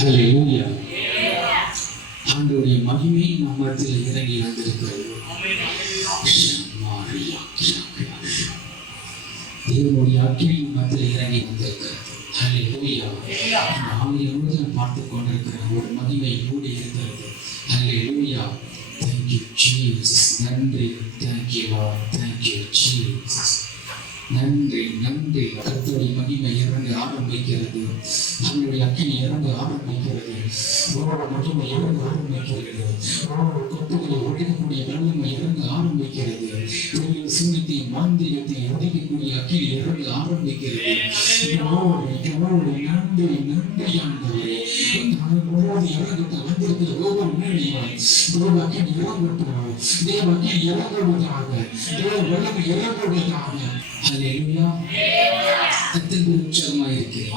ஹல்லேலூயா. ஆண்டவருடைய மகிமை நம்மத்தில் இறங்கி வந்திருக்கிறது. தேவனுடைய அக்கினி நம்மத்தில் இறங்கி வந்திருக்கிறது. ஹல்லேலூயா. ஆலயம் முழுவதும் பார்த்துக் கொண்டிருக்கிற ஒரு மகிமை கூடி இருக்கிறது. ஹல்லேலூயா. Thank you Jesus. நன்றி. Thank you Lord. Thank you Jesus. நன்றி நன்றி. கர்த்தருடைய மகிமை இறங்க ஆரம்பிக்கிறது. அவருடைய அக்கினி இறங்க ஆரம்பிக்கிறது. மகிமை இறங்க ஆரம்பிக்கிறது. கொட்டுகளை ஒழிக்கக்கூடிய வல்லமை இறங்க ஆரம்பிக்கிறது. சிங்கத்தை மாந்திரியத்தை ஒழிக்கக்கூடிய அக்கினி இறங்க ஆரம்பிக்கிறது. நன்றி நன்றி ஆண்டவரே. இறங்கட்டும் வந்திருக்கிற ஒவ்வொரு மேலையும் தேவ அக்கினி இறங்கட்டும். தேவ அக்கினி இறங்குவதாக. தேவ வல்லமை இறங்குவதாக. ஹல்லேலூயா. கர்த்தருக்கு உற்சாகமாக இருக்கிறேன்.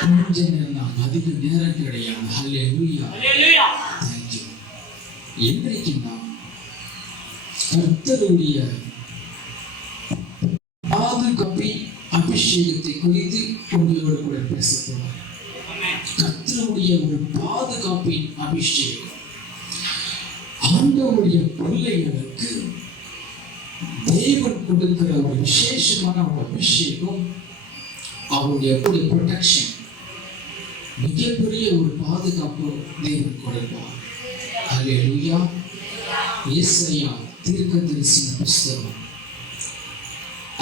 கொஞ்ச நேரம் தான், அதிக நேரம் கிடையாது. ஹல்லேலூயா. Thank you. இன்றைக்கு நாம் கர்த்தருடைய பாதுகாப்பின் அபிஷேகத்தை குறித்து உங்களோடு கூட பேசப்போகிறேன். கர்த்தருடைய ஒரு பாதுகாப்பின் அபிஷேகம் ஆண்டவருடைய பிள்ளைகளுக்கு தேவன் கொடுக்கிற ஒரு விசேஷமான ஒரு அபிஷேகம். அவருடைய ப்ரொடெக்ஷன், மிகப்பெரிய ஒரு பாதுகாப்பு தேவன் கொடுப்பார். ஹல்லேலூயா. ஏசாயா தீர்க்கதரிசன புஸ்தகம்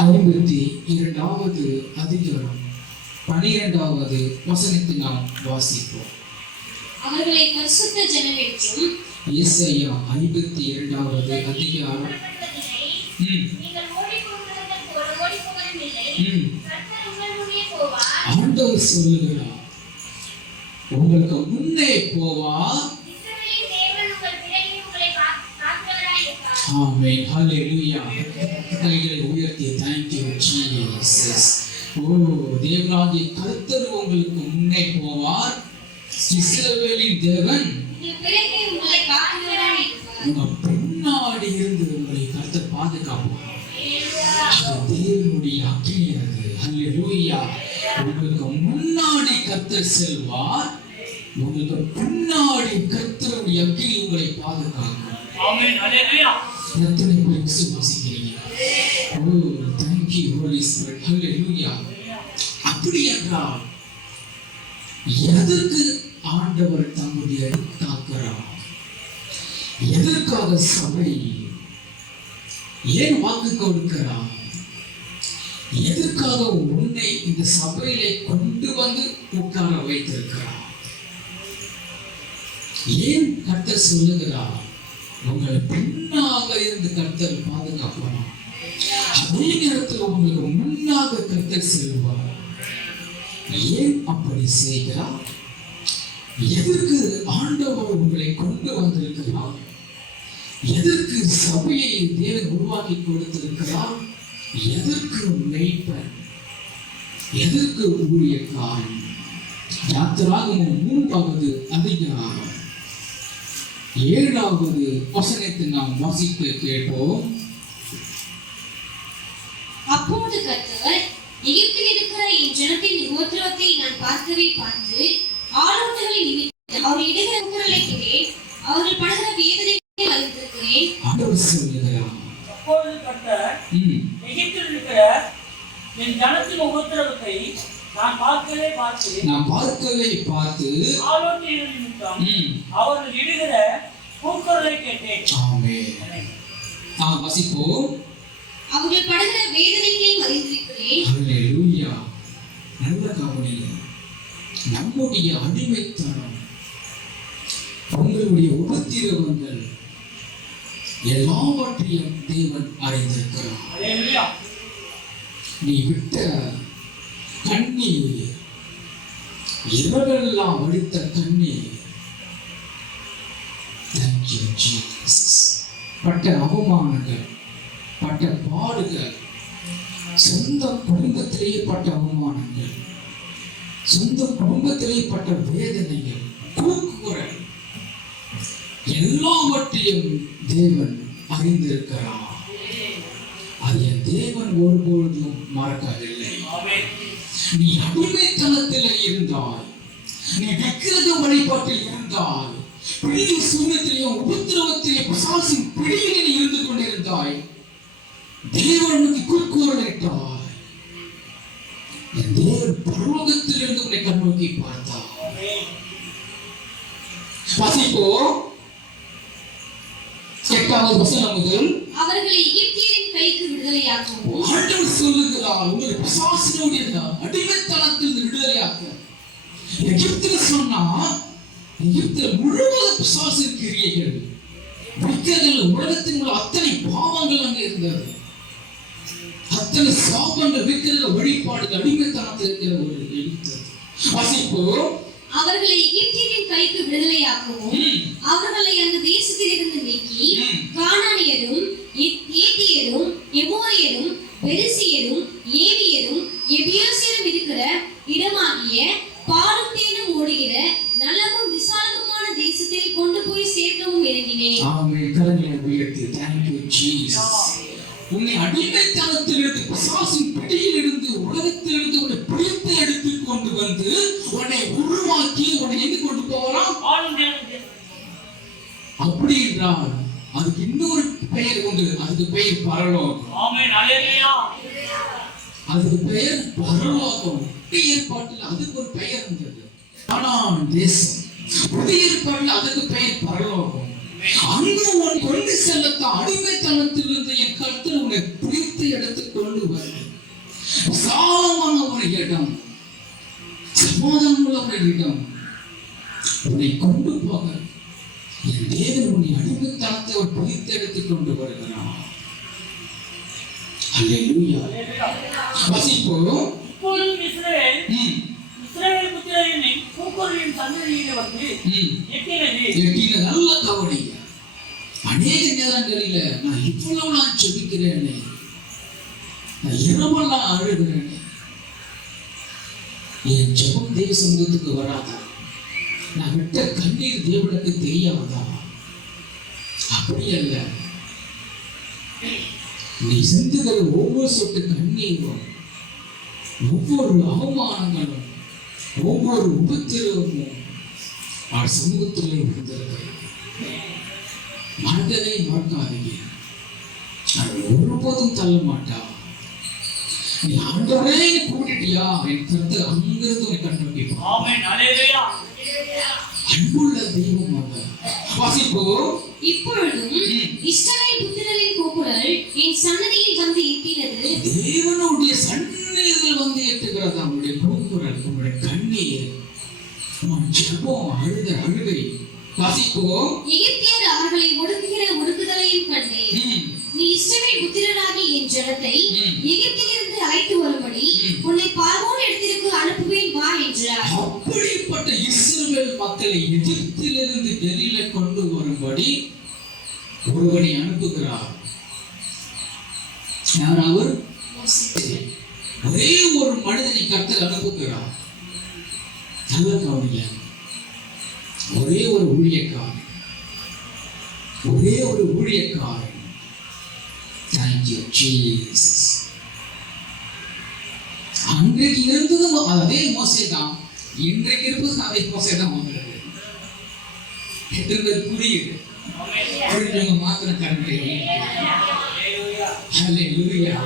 52வது அதிகாரம் 12வது வசனத்தை நாம் வாசிப்போம். அவர்களை பரிசுத்த ஜனம் என்றும். ஏசாயா 52வது அதிகாரம் ஆண்டவர் சொல்லுகிறார், உங்களுக்கு முன்னே போவார். ஆமென். ஹல்லேலூயா. கைகளை உயர்த்தி thank you Jesus. தேவனாகிய கர்த்தர் உங்களுக்கு முன்னே போவார். இஸ்ரவேலின் தேவன் உங்க பின்னாடி இருந்து உங்களை கர்த்தர் பாதுகாப்பார். தேவனுடைய அக்கினி அது. ஹல்லேலூயா. உங்களுக்கு முன்னாடி கர்த்தர் செல்வார், உங்களுக்கு பின்னாடி கர்த்தருடைய அக்கினி உங்களை பாதுகாக்கும். ஆமென். ஹல்லேலூயா. எத்தனை பேர் விசுவாசிக்கிறீங்க? thank you Holy Spirit. ஹல்லேலூயா. அப்படி என்றால் எதற்கு ஆண்டவர் தம்முடைய காக்கிறார்? எதற்காக சபை ஏன் வாக்கு கொடுக்கிறார்? எதற்காக உன்னை இந்த சபையிலே கொண்டு வந்து உட்கார வைத்திருக்கிறார்? ஏன் கர்த்தர் சொல்லுகிறார் உங்கள் பின்னாக இருந்து கர்த்தர் பாதுகாப்பார், அதே நேரத்தில் உங்களுக்கு முன்னாக கர்த்தர் செல்வார்? ஏன் அப்படி செய்கிறார்? எதற்கு ஆண்டவர் உங்களை கொண்டு வந்திருக்கிறார்? எதற்கு சபையை தேவன் உருவாக்கி கொடுத்திருக்கிறார்? எதற்கு மேய்ப்பன்? எதற்கு ஊழியக்காரன்? யாத்திராகமம் 3வது அதிகாரம் 7வது வசனத்தை நாம் வாசிக்க கேட்போம். அப்பொழுது கர்த்தர், எகிப்தில் இருக்கிற என் ஜனத்தின் உபத்திரவத்தை நான் பார்த்து ஆலோசனை நிமித்தம் அவர் இடுகிற கூக்குரலை கேட்டேன். அவர்கள் படுகிற வேதனையை அறிந்திருக்கிறேன். ஆண்டவர் சொல்லுகிறார், அப்பொழுது கர்த்தர், எகிப்தில் இருக்கிற என் ஜனத்தின் உபத்திரவத்தை நான் பார்க்கவே பார்த்து ஆலோசனை நிமித்தம் அவர்கள் இடுகிற கூக்குரலை கேட்டேன். ஆமென். வாசிப்போம். அவர்கள் படுகிற வேதனையை அறிந்திருக்கிறேன். ஹல்லேலூயா. நல்ல கவனிங்க. நம்முடைய அடிமைத்தனம், உங்களுடைய உபத்திரவங்கள் எல்லாவற்றையும் தேவன் அறிந்திருக்கிறார். நீ விட்ட கண்ணீர், இரவெல்லாம் வடித்த கண்ணீர், Thank you Jesus. பட்ட அவமானங்கள், பட்ட பாடுகள், சொந்த குடும்பத்திலேயே பட்ட அவமானங்கள், சொந்த குடும்பத்திலேயே பட்ட வேதனைகள், கூக்குரல், எல்லாவற்றையும் தேவன் அறிந்திருக்கிறார். அதை தேவன் ஒருபொழுதும் மறக்கவில்லை. நீ அடிமைத்தனத்தில் இருந்தாய், நீ விக்கிரக வழிபாட்டில் இருந்தால், பிள்ளை சூழ்நிலையிலும் உபத்திரவத்திலே பிசாசின் பிடியிலே நீ இருந்து கொண்டிருந்தாய், தேவனுக்கு கூக்குரலிட்டாய், என் தேவன் பரலோகத்தில் இருந்து உன்னை கண்ணோக்கி பார்த்தார். வாசிப்போம் 8வது வசனம் முதல். அவர்களை எகிப்தியரின் கைக்கு விடுதலையாக்கவும். ஆண்டவர் சொல்லுகிறார், உங்களை பிசாசினுடைய அடிமைத்தனத்தில் விடுதலையாக்க. எகிப்தில் சொன்னா, எகிப்தில் முழுவதும் பிசாசின் கிரியைகள், விக்கிரகங்கள், உலகத்தின் உள்ள அத்தனை பாவங்கள் அங்கே இருந்தது. அத்தனை சாபங்கள், விக்கிரக வழிபாடுகள், அடிமைத்தனத்தில் இருக்கிற ஒரு எகிப்து. வாசிப்போம். அவர்களை எகிப்தியரின் கைக்கு விடுதலையாக்கவும், அவர்களை அந்த தேசத்திலிருந்து நீக்கி, கானானியரும், ஏத்தியரும், எமோரியரும், பெரிசியரும், ஏவியரும், எபியோசியரும் இருக்கிற இடமாகிய பாலும் தேனும் ஓடுகிற நலமும் விசாலமுமான தேசத்தில் கொண்டு போய் சேர்க்கவும் இறங்கினேன். ஆமென். கரங்களை உயர்த்தி thank you Jesus. உன்னை அடிமைத்தனத்திலிருந்து, பிசாசின் பிடியிலிருந்து, உலகத்திலிருந்து உன்னை பிடித்து எடுத்து கொண்டு வந்து உன்னை உருவாக்கி உன்னை எங்க கொண்டு போறான்? அப்படி என்றால் அதுக்கு இன்னொரு பெயர் உண்டு. அதுக்கு பெயர் பரலோகம். ஆமென். ஹல்லேலூயா. அதுக்கு பெயர் பரலோகம். புதிய ஏற்பாட்டில் அதுக்கு ஒரு பெயர் இருந்தது, கானான் தேசம். புதிய ஏற்பாட்டில் அதுக்கு பெயர் பரலோகம். அங்கு உன் கொண்டு செல்லத்தான் அடிமைத்தனத்திலிருந்து என் கர்த்தர் உன்னை பிடித்து எடுத்து கொண்டு வர விசாலமான ஒரு இடம், சமாதானமுள்ள ஒரு இடம் உன்னை கொண்டு போக என் தேவன் உன்னை அடிமைத்தனத்தை ஒரு பிடித்து எடுத்து கொண்டு வருகிறார். அல்லேலூயா. வாசிப்போம். இப்பொழுதும் இஸ்ரவேல் புத்திரரின் கூக்குரலின் சந்ததியிலே வந்து எட்டினது. நல்ல கவனிங்க. அநேக நேரங்களில நான் இவ்வளவுலாம் செபிக்கிறேனே, நான் இரவெல்லாம் அழுகிறேனே, என் ஜெபம் தேவ சமூகத்துக்கு வராதா? நான் விட்ட கண்ணீர் தேவனுக்கு தெரியாதா? அப்படி அல்ல. நீ சிந்துகிற ஒவ்வொரு சொட்டு கண்ணீரும், ஒவ்வொரு அவமானங்களும், ஒவ்வொரு உபத்திரவமும் அவர் சமூகத்திலே இருந்திருக்கிறது. மனதை மாட்டாதீங்க, அவர் ஒருபோதும் தள்ள மாட்டா. நீ ஆண்டவரே கூட்டிட்டியா, என் கருத்து அங்கிருந்து ஒரு கண்டுபிடிப்பான். ஆமென். ஹல்லேலூயா. அன்புள்ள தெய்வம் அவர். வாசிப்போம். இப்பொழுதும் இஸ்ரவேல் புத்திரரின் கூக்குரல் என் சன்னதியில் வந்து எட்டினது. தேவனுடைய சந்நிதியில் வந்து எட்டுகிறது அவருடைய கூக்குரல், உங்களுடைய கண்ணீர், உன் ஜெபம், அழுகை. வாசிப்போம். எகிப்தியர் அவர்களை ஒடுக்குகிற ஒடுக்குதலையும் கண்டேன். நீ இஸ்ரவேல் புத்திரராகி என் ஜனத்தை எகிப்திலிருந்து அழைத்து வரும்படி உன்னை பார்வோன் இடத்திற்கு அனுப்புவேன் வா என்றார். அப்படிப்பட்ட இஸ்ரவேல் மக்களை எகிப்திலிருந்து வெளியில கொண்டு வரும்படி ஒருவனை அனுப்புகிறார். யார் அவர்? ஒரே ஒரு மனிதனை கர்த்தர் அனுப்புகிறார். நல்ல கவனிங்க. ஒரே ஒரு ஊழியக்காரன், ஒரே ஒரு ஊழியக்காரன். Thank you Jesus. அன்றைக்கு இருந்ததும் அதே மோசே தான், இன்றைக்கு இருப்பது அதே மோசே தான் வந்திருக்கு. புரியுது? புரிஞ்சவங்க மாத்திரம் கருங்க. ஹல்லேலூயா.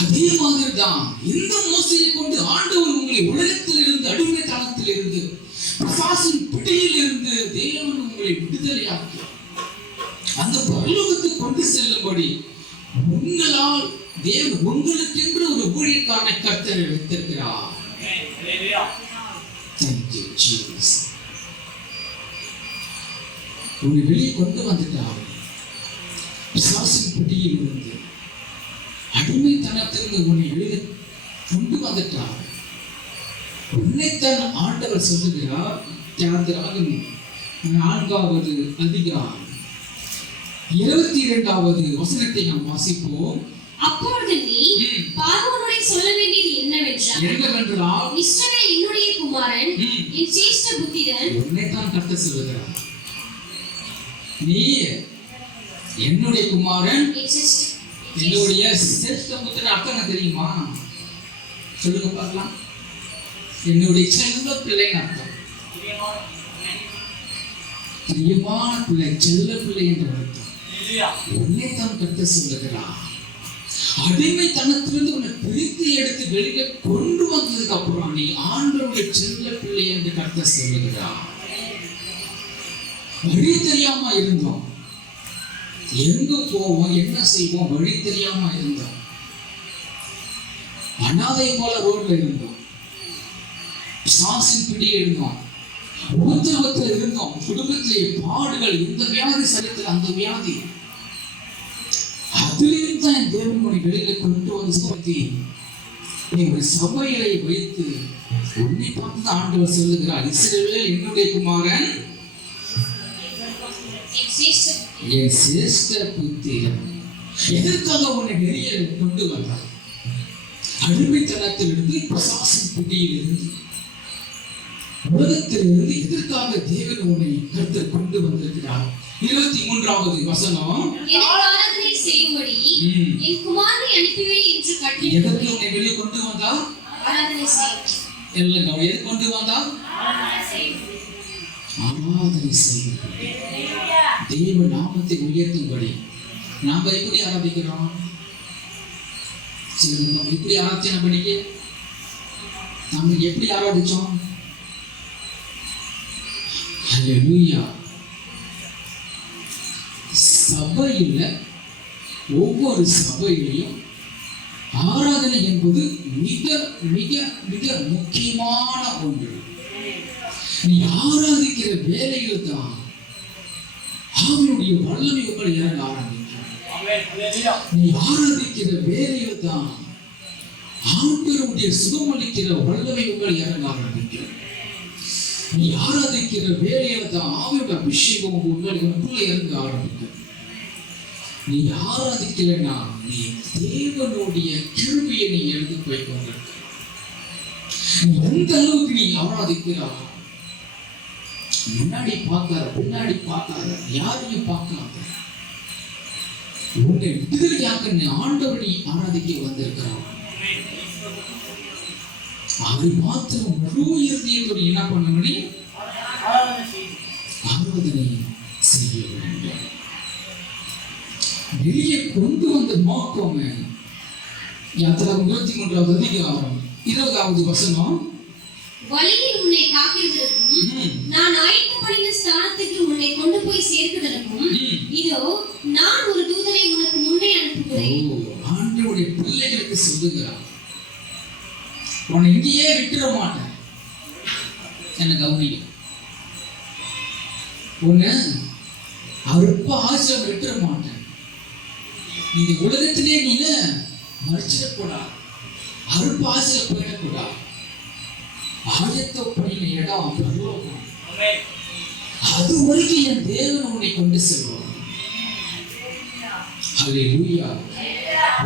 அதே மாதிரி தான் இந்த மோசையை கொண்டு ஆண்டவர் உங்களை உலகத்தில் இருந்து, அடிமைத்தனத்தில் இருந்து, பிசாசின் பிடியில் இருந்து தேவன் உங்களை விடுதலையாக்கி அந்த பரலோகத்துக்கு கொண்டு செல்லும்படி உங்களால் தேவன் உங்களுக்கு ஒரு ஊழியக்காரனை கர்த்தர் வைத்திருக்கிறார். Thank you Jesus. உன்னை வெளியே கொண்டு வந்துட்டார். பிசாசின் பிடியில் இருந்து, அடிமைத்தனத்திலிருந்து உன்னை வெளியே கொண்டு வந்துட்டார். உன்னைத்தான் ஆண்டவர் சொல்லுகிறார். 4வது அதிகாரம் 22வது வசனத்தை நாம் வாசிப்போம். அப்பொழுது நீ பார்வோனுடைய சொல்ல வேண்டியது என்னவென்றால், இஸ்ரவேல் என்னுடைய குமாரன், என் சிரேஷ்ட புத்திரன். உன்னைத்தான் கர்த்தர் சொல்லுகிறார். நீ என்னுடைய குமாரன், என்னுடைய சிரேஷ்ட புத்திரன். அர்த்தம் தெரியுமா? சொல்லுங்க பார்க்கலாம். என்னுடைய செல்ல பிள்ளைன்னு அர்த்தம். பிரியமான பிள்ளை, செல்ல பிள்ளை என்ற அர்த்தம். உன்னை தான் கர்த்தர் சொல்லுகிறார். அடிமைத்தனத்திலிருந்து உன்னை பிரித்து எடுத்து வெளியில கொண்டு வந்ததுக்கு அப்புறம் நீ ஆண்டவருடைய செல்ல பிள்ளை என்று கர்த்தர் சொல்லுகிறார். வழி தெரியாம இருந்தோம், எங்க போவோம் என்ன செய்வோம் வழி தெரியாம இருந்தோம். அனாதை போல ரோட்ல இருந்தோம், சாசின் பிடி இருந்தோம், உத்தரவத்தில் இருந்தோம். குடும்பத்திலே பாடுகள், இந்த வியாதி சரித்திர அந்த வியாதி, அதிலிருந்து தான் என் தேவனுடைய வெளியில கொண்டு வந்து பத்தி ஒரு சபையை வைத்து உன்னை பார்த்து ஆண்டவர் சொல்லுகிறார், இஸ்ரவேல் என்னுடைய குமாரன், என் சிரேஷ்ட புத்திரன். எதற்காக உன்னை வெளியே கொண்டு வந்தார்? அடிமைத்தனத்திலிருந்து, பிசாசின் பிடியிலிருந்து, உலகத்திலிருந்து எதற்காக தேவன் உன்னை கர்த்தர் கொண்டு வந்திருக்கிறார்? 23வது வசனம், ஆராதனை செய்யும்படி என் குமாரனை அனுப்பிவை என்று கட்டளை. எதற்கு உன்னை வெளியே கொண்டு வந்தார்? ஆராதனை செய்ய. எல்லாம் எது கொண்டு வந்தார்? ஆராதனை செய்யும்படி, தேவ நாமத்தை உயர்த்தும்படி. நாம எப்படி ஆராதிக்கிறோம்? எப்படி ஆராய்ச்சி படிக்க நம்ம எப்படி ஆராதிச்சோம்? ஹல்லேலூயா. சபையில ஒவ்வொரு சபையிலையும் ஆராதனை என்பது மிக மிக மிக முக்கியமான ஒன்று. நீ ஆராதிக்கிற வேலையில் தான் ஆவியுடைய வல்லமை உங்களை இறங்க ஆரம்பிக்கும். நீ ஆராதிக்கிற வேலையில் தான் ஆண்டவருடைய சுகமளிக்கிற வல்லமை உங்களை இறங்க ஆரம்பிக்கும். நீ ஆராதிக்கிற வேலையில தான் ஆவியோட அபிஷேகம் உங்களுக்குள்ள இறங்க ஆரம்பிக்கும். நீ ஆராதிக்கலைன்னா நீ தேவனுடைய கிருபையை நீ எழுந்து போய் கொண்டிருக்க. நீ எந்த அளவுக்கு நீ ஆராதிக்கிறா, முன்னாடி பார்க்காத, பின்னாடி பார்க்காத, யாரையும் பார்க்காத, உன்னை விடுதலையாக்க நீ ஆண்டவனை ஆராதிக்க வந்திருக்கிறான். அவரை மாத்திரம் முழு இறுதியத்தோடு என்ன பண்ணணும்? ஆராதனை செய்ய வேண்டும். வெளியே கொண்டு வந்த நோக்கம் யாத்திராகமம் 23வது அதிகாரம் 20வது வசனம், வழியில் உன்னை காக்கிறதற்கும் நான் ஆயத்தப்படின ஸ்தானத்துக்கு உன்னை கொண்டு போய் சேர்க்கிறதற்கும் இதோ நான் ஒரு தூதனை உனக்கு முன்னே அனுப்புகிறேன். ஆண்டவருடைய பிள்ளைகளுக்கு சொல்லுகிறார், உன்னை இங்கேயே விட்டுற மாட்டேன். என்ன கவனிக்க, உன்னை அற்ப ஆசை விட்டுற மாட்டேன். இந்த உலகத்திலே நீ மறைச்சிடக்கூடாது, அற்ப ஆசையில போயிடக்கூடாது. ஆயத்த பண்ணின இடம் பரலோகம். அது வரைக்கும் என் தேவன் உன்னை கொண்டு செல்வார். ஹல்லேலூயா.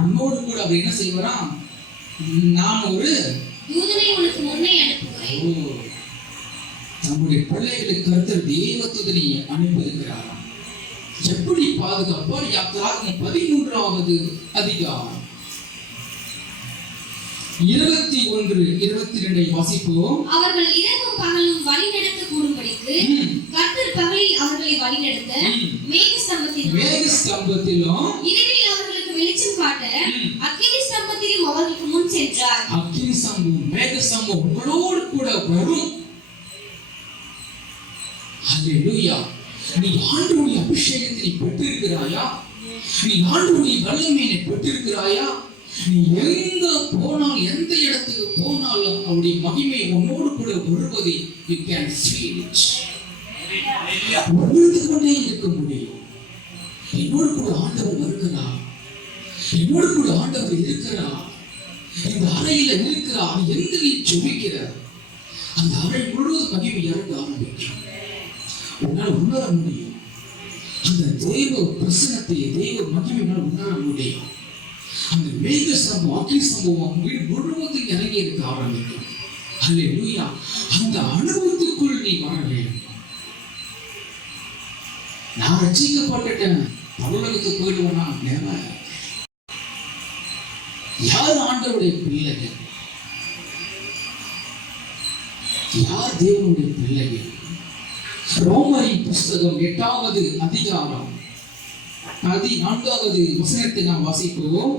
உன்னோடு கூட அவர் என்ன செய்வாராம்? நான் ஒரு தூதனை உனக்கு முன்னே அனுப்புகிறேன். நம்முடைய பிள்ளைகளுக்கு கர்த்தர் தேவதூதனை அனுப்பியிருக்கிறாராம். எப்படி பாதுகாப்பார்? யாத்திராகமம் 13வது அதிகாரம் 21, 22 வாசிப்போம். அவர்கள் இரவும் பகலும் வழி நடக்க கூடும்படிக்கு கர்த்தர் பகலில் அவர்களை வழி நடத்த மேக ஸ்தம்பத்திலும் இரவில் அவர்களுக்கு வெளிச்சம் காட்ட அக்கினி ஸ்தம்பத்திலும் அவர்களுக்கு முன் சென்றார். அக்கினி ஸ்தம்பம், மேக ஸ்தம்பம் உங்களோடு கூட வரும். ஹல்லேலூயா. நீ ஆண்டவருடைய அபிஷேகத்தை நீ பெற்றிருக்கிறாயா? நீ ஆண்டவருடைய வல்லமையை பெற்றிருக்கிறாயா? நீ எங்க போனாலும், எந்த இடத்துக்கு போனாலும் அவருடைய மகிமை உன்னோடு கூட வருவதை you can feel it. உணர்ந்து கொண்டே இருக்க முடியும். என்னோடு கூட ஆண்டவர் வருகிறார், என்னோடு கூட ஆண்டவர் இருக்கிறார், இந்த அறையில இருக்கிறார். எங்க நீ ஜெபிக்கிற அந்த அறை முழுவதும் மகிமை இறங்க ஆரம்பிக்கும். உன்னால் உணர முடியும். அந்த தெய்வ பிரசனத்தை, தெய்வ மகிமையினால் உணர முடியும். அந்த மேக சம்பவம், அக்கினி சம்பவம் வீடு முழுவதும் இறங்கி இருக்க ஆரம்பிக்கும். ஹல்லேலூயா. அந்த அனுபவத்துக்குள் நீ வர வேண்டும். நான் ரட்சிக்கப்பட்டுட்டேன், பரலோகத்துக்கு போயிடுவேனா? நேரம். யார் ஆண்டவருடைய பிள்ளைகள்? தேவனுடைய பிள்ளைகள். ரோமரின் புஸ்தகம் 8வது அதிகாரம் 14வது வசனத்தை நாம் வாசிப்போம்.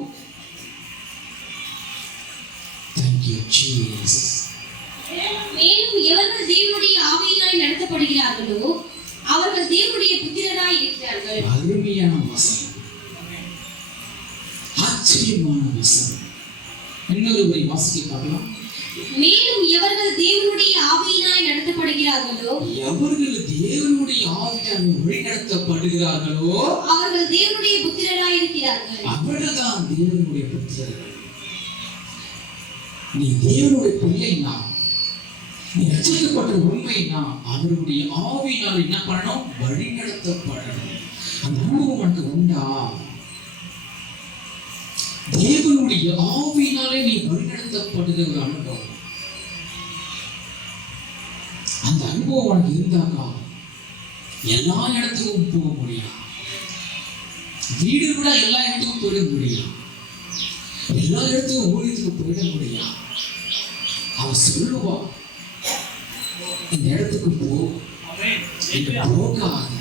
Thank you, Jesus. மேலும் எவர்கள் தேவனுடைய ஆவியினால் நடத்தப்படுகிறார்களோ அவர்கள் தேவனுடைய புத்திரராய் இருக்கிறார்கள். அருமையான வசனம், ஆச்சரியமான வசனம். இன்னொரு முறை வாசிக்க பார்க்கலாம். மேலும் எவர்கள் தேவனுடைய ஆவியினால் நடத்தப்படுகிறார்களோ எவர்கள் தேவனுடைய ஆவியால் வழிநடத்தப்படுகிறார்களோ அவர்கள் தேவனுடைய புத்திரராய் இருக்கிறார்கள். அவர்கள்தான் தேவனுடைய புத்திரர்கள். நீ தேவனுடைய பிள்ளைனா, நீ ரட்சிக்கப்பட்ட உண்மைனா, அவருடைய ஆவியினால் என்ன பண்ணணும்? வழிநடத்தப்படணும். அந்த அனுபவம் உனக்கு உண்டா? தேவனுடைய ஆவியினாலே நீ வழிநடத்தப்படுகிற ஒரு அனுபவம். அந்த அனுபவம் உனக்கு இருந்தாக்கா எல்லா இடத்துக்கும் போக முடியும். வீடு கூட எல்லா இடத்துக்கும் போயிட முடியும். எல்லா இடத்துக்கும் ஊழியத்துக்கு போயிட முடியும். அவன் சொல்லுவா, இந்த இடத்துக்கு போ, போகாத.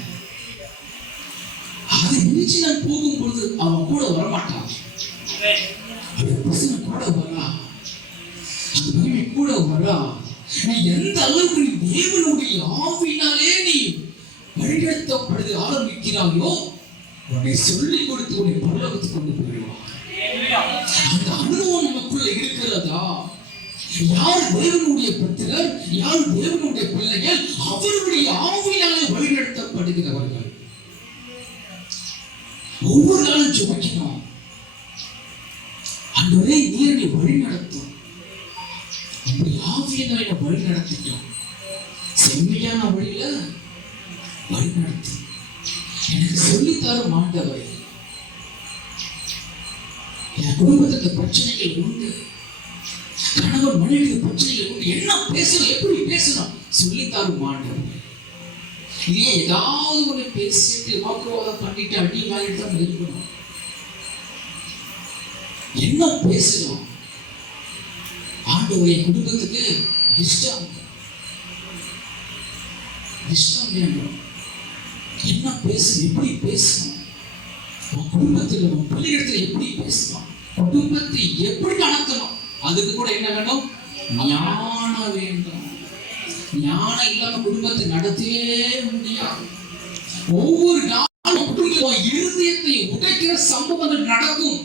அதை நினைச்சு நான் போகும்பொழுது அவன் கூட வரமாட்டான். அந்த பிரச்சனை கூட வரா, அந்த மகிமை கூட வரா. நீ எந்த அளவுக்கு நீ தேவனுடைய ஆவியினாலே நீ வழிநடத்தப்படுது ஆரம்பிக்கிறாயோ, உன்னை சொல்லிக் கொடுத்து உன்னை பரலோகத்துக்கு கொண்டு போயிடுவான். அந்த அனுபவம் நமக்குள்ள இருக்கிறதா? யார் தேவனுடைய புத்திரர், யார் தேவனுடைய பிள்ளைகள்? அவருடைய ஆவியினாலே வழிநடத்தப்படுகிறவர்கள். ஒவ்வொரு நாளும் ஜெபிக்கணும், ஆண்டவரே நீர் என்னை வழி நடத்தும். அப்படி ஆவியினால என்னை வழி நடத்திட்டோம், செம்மையான வழியில வழி நடத்தும். எனக்கு சொல்லித்தரும் ஆண்டவரே. என் குடும்பத்துக்கு பிரச்சனைகள் உண்டு, கணவன் மனைவிக்கு பிரச்சனைகள் உண்டு. என்ன பேசணும், எப்படி பேசணும் சொல்லித்தரும் ஆண்டவரே. இதே ஏதாவது ஒண்ணு பேசிட்டு வாக்குவாதம் பண்ணிட்டு அடி வாங்கிட்டு தான் இருக்கணும். என்ன பேசணும்? ஆண்டவரை குடும்பத்துக்கு இஷ்டம் வேண்டும். என்ன பேசணும், எப்படி பேசணும், உன் குடும்பத்தில் உன் பிள்ளைகளிடத்துல எப்படி பேசணும், குடும்பத்தை எப்படி நடத்தணும், அதுக்கு கூட என்ன வேணும்? ஞானம் வேண்டும். ஞானம் இல்லாம குடும்பத்தை நடத்தவே முடியாது. ஒவ்வொரு நாளும் குடும்ப இருதயத்தை உடைக்கிற சம்பவங்கள் நடக்கும்.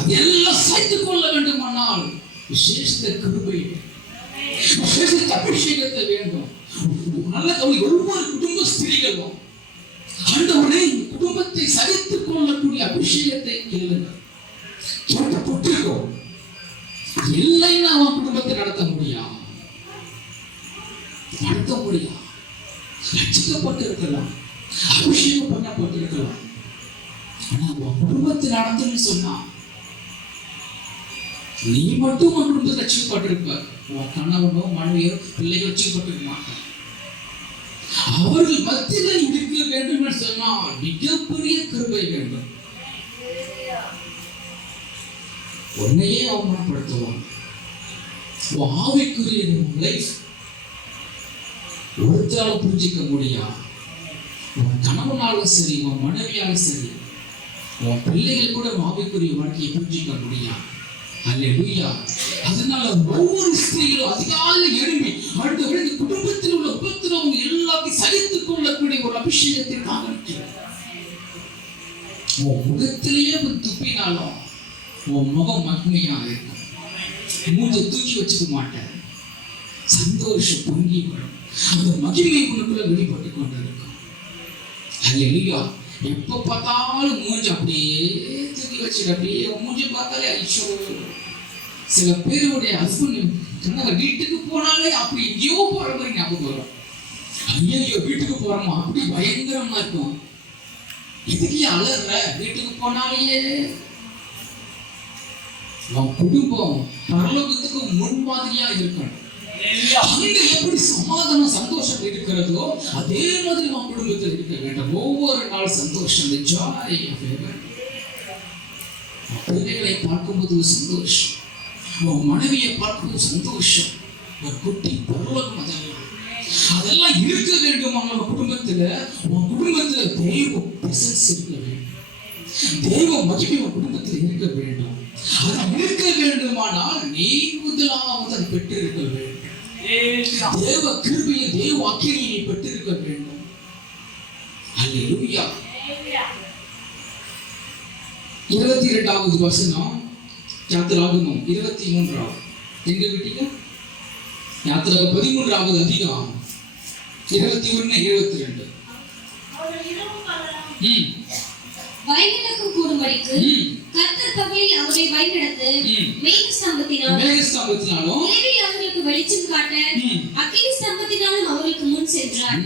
அதெல்லாம் சகித்துக் கொள்ள வேண்டுமானால் விசேஷத்தை கிருபை, விசேஷத்தை அபிஷேகத்தை வேண்டும். நல்ல கவலை, ஒவ்வொரு குடும்ப ஸ்திரீகளும் ஆண்டவரே குடும்பத்தை சகித்துக் கொள்ளக்கூடிய அபிஷேகத்தை கேளுங்க. கேட்டுக்கோ. இல்லைன்னா அவன் குடும்பத்தை நடத்த முடியாது. ரட்சிக்கப்பட்டிருக்கலாம், அபிஷேகம் பண்ணப்பட்டிருக்கலாம். ஆனா உன் குடும்பத்தை நடத்துன்னு சொன்னா நீ மட்டும் உன் குடும்பத்தை ரட்சிக்கப்பட்டிருப்ப, உன் கணவனோ மனைவியோ பிள்ளைகள் ரட்சிக்கப்பட்டிருக்க மாட்டான். அவர்கள் மத்தியில் இருக்க வேண்டும் என்று சொன்னால் மிகப்பெரிய கிருபை வேண்டும். உன்னையே அவமானப்படுத்துவான். உன் ஆவிக்குரிய லைஃப் ஒருத்தரால் புரிஞ்சிக்க முடியாது. உன் கணவனாலும் சரி, உன் மனைவியாலும் சரி, உன் பிள்ளைகள் கூட ஆவிக்குரிய வாழ்க்கையை புரிஞ்சிக்க முடியாது. அல்லேலூயா. அதனால ஒவ்வொரு ஸ்திரீகளும் அதிகாலை எழுப்பி ஆண்டவரே இந்த குடும்பத்தில் உள்ள உபத்திரவங்க எல்லாத்தையும் சகித்துக் கொள்ளக்கூடிய ஒரு அபிஷேகத்தை காண்பிக்கிறார். உன் முகத்திலேயே துப்பினாலும் உன் முகம் மகிமையாக இருக்கும். மூஞ்ச தூக்கி வச்சுக்க மாட்டேன். சந்தோஷம் பொங்கி வரும். அந்த மகிமை உனக்குள்ள வெளிப்பட்டு கொண்டு இருக்கும். அல்லேலூயா. எப்ப பார்த்தாலும் மூஞ்சி அப்படியே தூக்கி வச்சுட்டு அப்படியே மூஞ்சி பார்த்தாலே ஐயோ. சில பேருடைய ஹஸ்பண்ட் கணவர் வீட்டுக்கு போனாலே அப்படி எங்கேயோ போற மாதிரி ஞாபகம் வரும். ஐயோ வீட்டுக்கு போறோமா அப்படி பயங்கரமா இருக்கும். எதுக்கு அலற? வீட்டுக்கு போனாலேயே உன் குடும்பம் பரலோகத்துக்கு முன்மாதிரியா இருக்கணும். அங்க எப்படி சமாதானம் சந்தோஷம் இருக்கிறதோ அதே மாதிரி உன் குடும்பத்தில் இருக்க வேண்டும். ஒவ்வொரு நாள் சந்தோஷம், பிள்ளைகளை பார்க்கும்போது சந்தோஷம், உன் மனைவியை பார்க்கும்போது சந்தோஷம், ஒரு குட்டி பரலோகம் அதெல்லாம் இருக்க வேண்டும். நம்ம குடும்பத்துல, உன் குடும்பத்துல தெய்வ பிரசன்ஸ் இருக்க வேண்டும். தெய்வ மகிமை உன் குடும்பத்தில் இருக்க வேண்டும். அது இருக்க வேண்டுமானால் நீ முதலாவது அதை பெற்று இருக்க வேண்டும். தேவ கிருபையை, தேவ அக்கினியை நீ பெற்றிருக்க வேண்டும். அல்லேலூயா. 22வது வசனம் யாத்திராகமம் 23. எங்க விட்டீங்க? யாத்திராக 13வது அதிகாரம் 21-22. வழிநடக்கும் கூடும்படிக்கு கர்த்தர் பகலில் அவரை வழிநடத்து மேகஸ்தம்பத்தினாலும் இரவில் அவர்களுக்கு வெளிச்சம் காட்ட அக்கினி ஸ்தம்பத்தினாலும் அவர்களுக்கு முன் சென்றார்.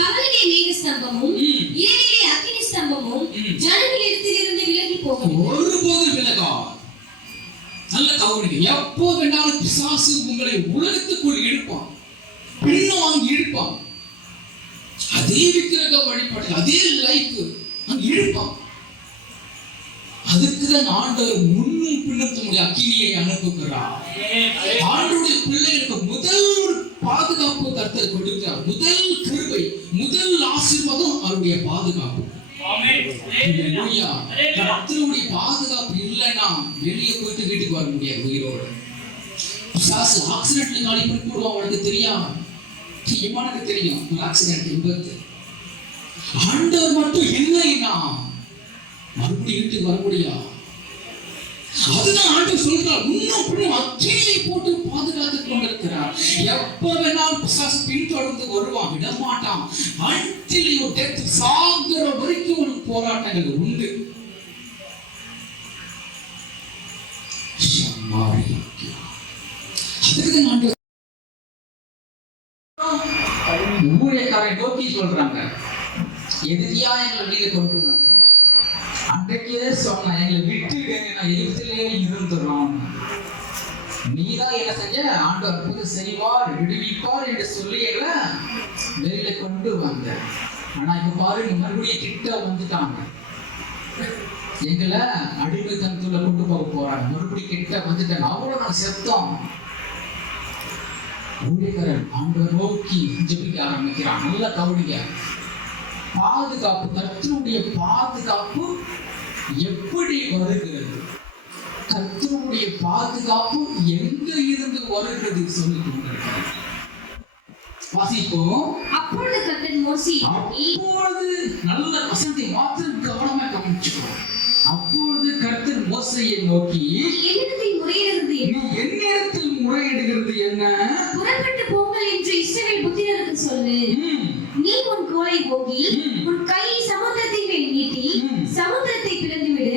பகலிலே மேகஸ்தம்பமும் இரவிலே அக்கினி ஸ்தம்பமும் ஜனங்கள் இடத்திலிருந்து விலகி போகும். ஒருபோதும் விலகாது. நல்ல கவனிங்க. எப்போ வேணாலும் பிசாசு உங்களை உலகத்துக்குள் இழுப்பான், பின்ன வாங்கி இழுப்பான். அதே விக்கிரக வழிபாடு, அதே லைஃப் அங்க இழுப்பான். அதுக்குதான் ஆண்டவர் முன்னும் பின்னும் தம்முடைய அக்கினியை அனுப்புகிறார். ஆண்டவருடைய பிள்ளைகளுக்கு முதல் பாதுகாப்பு கர்த்தர் கொடுக்கிறார். முதல் கிருபை, முதல் ஆசீர்வாதம் அவருடைய பாதுகாப்பு. கர்த்தருடைய பாதுகாப்பு இல்லைன்னா வெளியே போயிட்டு வீட்டுக்கு வர முடியாது உயிரோடு. ஆக்சிடென்ட்ல காலி பண்ணி போடுவான். அவனுக்கு தெரியாம எனக்கு தெரியும் ஒரு ஆக்சிடென்ட், விபத்து. ஆண்டவர் மட்டும் இல்லைன்னா மறுபடியும் வீட்டுக்கு வர முடியாது. அதுதான் ஆண்டவர் சொல்றார், இன்னும் பின்னும் அக்கினியை போட்டு பாதுகாத்துக் கொண்டிருக்கிறார். எப்ப வேணாலும் பிசாசு பின்தொடர்ந்து வருவான், விடமாட்டான். until your death, சாகிற வரைக்கும் உனக்கு போராட்டங்கள் உண்டு. அதுக்கு ஆண்டவர் ஊழியக்காரை நோக்கி சொல்றாங்க, எதிரியா எங்களை வெளியில கொண்டு வந்து அன்றைக்கே சொன்ன எங்களை விட்டுடு, நான் எகிப்திலே இருந்துறோம். நீதான் என்ன செஞ்ச, ஆண்டவர் அற்புதம் செய்வார், விடுவிப்பார் என்று சொல்லி எங்களை வெளியில கொண்டு வந்த. ஆனா இப்ப பாரு, மறுபடியும் கிட்ட வந்துட்டாங்க, எங்களை அடிமைத்தனத்துல கொண்டு போக போறாங்க. மறுபடியும் கிட்ட வந்துட்டாங்க. அவ்வளவு நான் செத்தோம். ஊழியக்காரன் ஆண்டவர் நோக்கி ஜெபிக்க ஆரம்பிக்கிறான். நல்ல கவனிங்க. பாதுகாப்பு, கர்த்தருடைய பாதுகாப்பு எப்படி வருகிறது? கர்த்தருடைய பாதுகாப்பு எங்க இருந்து வருகிறது சொல்லி கொண்டிருக்கிறார். வாசிப்போம். அப்பொழுது கர்த்தர் மோசேயை நோக்கி, அப்பொழுது நல்ல வசனத்தை மாத்திரம் கவனமா கவனிச்சுக்கணும். அப்பொழுது கர்த்தர் மோசேயை நோக்கி, என்னிடத்தில் முறையிடுகிறது என்ன? புறப்பட்டு போங்கள் என்று இஸ்ரவேல் புத்திரருக்கு சொல்லு. நீ உன் கோலை போகி உன் கையை சமுத்திரத்தின் மேல் நீட்டி சமுத்திரத்தை பிளந்து விடு.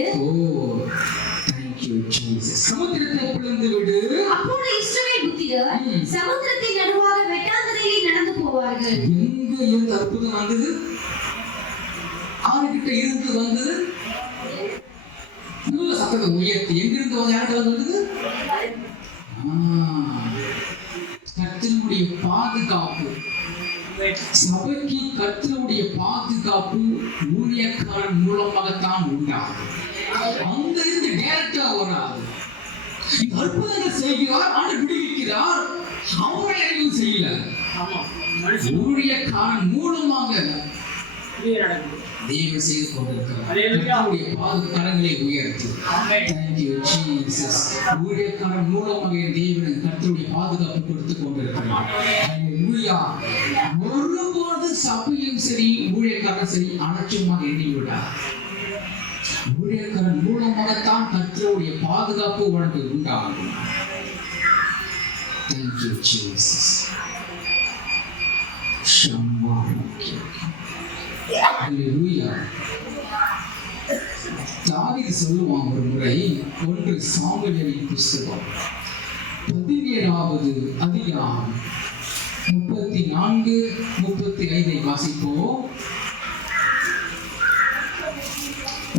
Thank you Jesus. சமுத்திரத்தை பிளந்து விடு. அப்பொழுது இஸ்ரவேல் புத்திரர் சமுத்திரத்தின் நடுவாக வெட்டாந்தரையில் நடந்து போவார்கள். எங்க இருந்து அற்புதம் வந்தது? ஆறுகிட்ட இருந்து வந்தது. நல்ல சத்தத்தை உயர்த்தி எங்கிருந்து யார்கிட்ட வந்தது? கர்த்தருடைய பாதுகாப்பு. சபைக்கு கர்த்தருடைய பாதுகாப்பு ஊழியக்காரன் மூலமாகத்தான் உண்டாகும். அங்க இருந்து டைரக்டா வராது. அற்புதங்கள் செய்கிறார், ஆண்டவர் விடுவிக்கிறார், அவரை எதுவும் செய்யல. ஊழியக்காரன் மூலமாக தேவன் செய்து கொண்டிருக்கிறார். கர்த்தருடைய பாதுகாரங்களை உயர்த்து. Thank you Jesus. ஊழியக்காரன் மூலமாக தேவன் கர்த்தருடைய பாதுகாப்பு கொடுத்து கொண்டிருக்கிறார். ஹalleluya. ஒருபோது சபையும் சரி ஊழியக்காரன் சரி அலட்சியமாக எண்ணி விடார். ஊழியக்காரன் மூலமாகத்தான் கர்த்தருடைய பாதுகாப்பு உனக்கு உண்டாகும். Thank you Jesus. ஹalleluya. தாவீது சொல்லுவான் ஒரு முறை, 1 சாமுவேலின் புத்தகம் 17வது அதிகாரம் 34-35 வாசிப்போம்.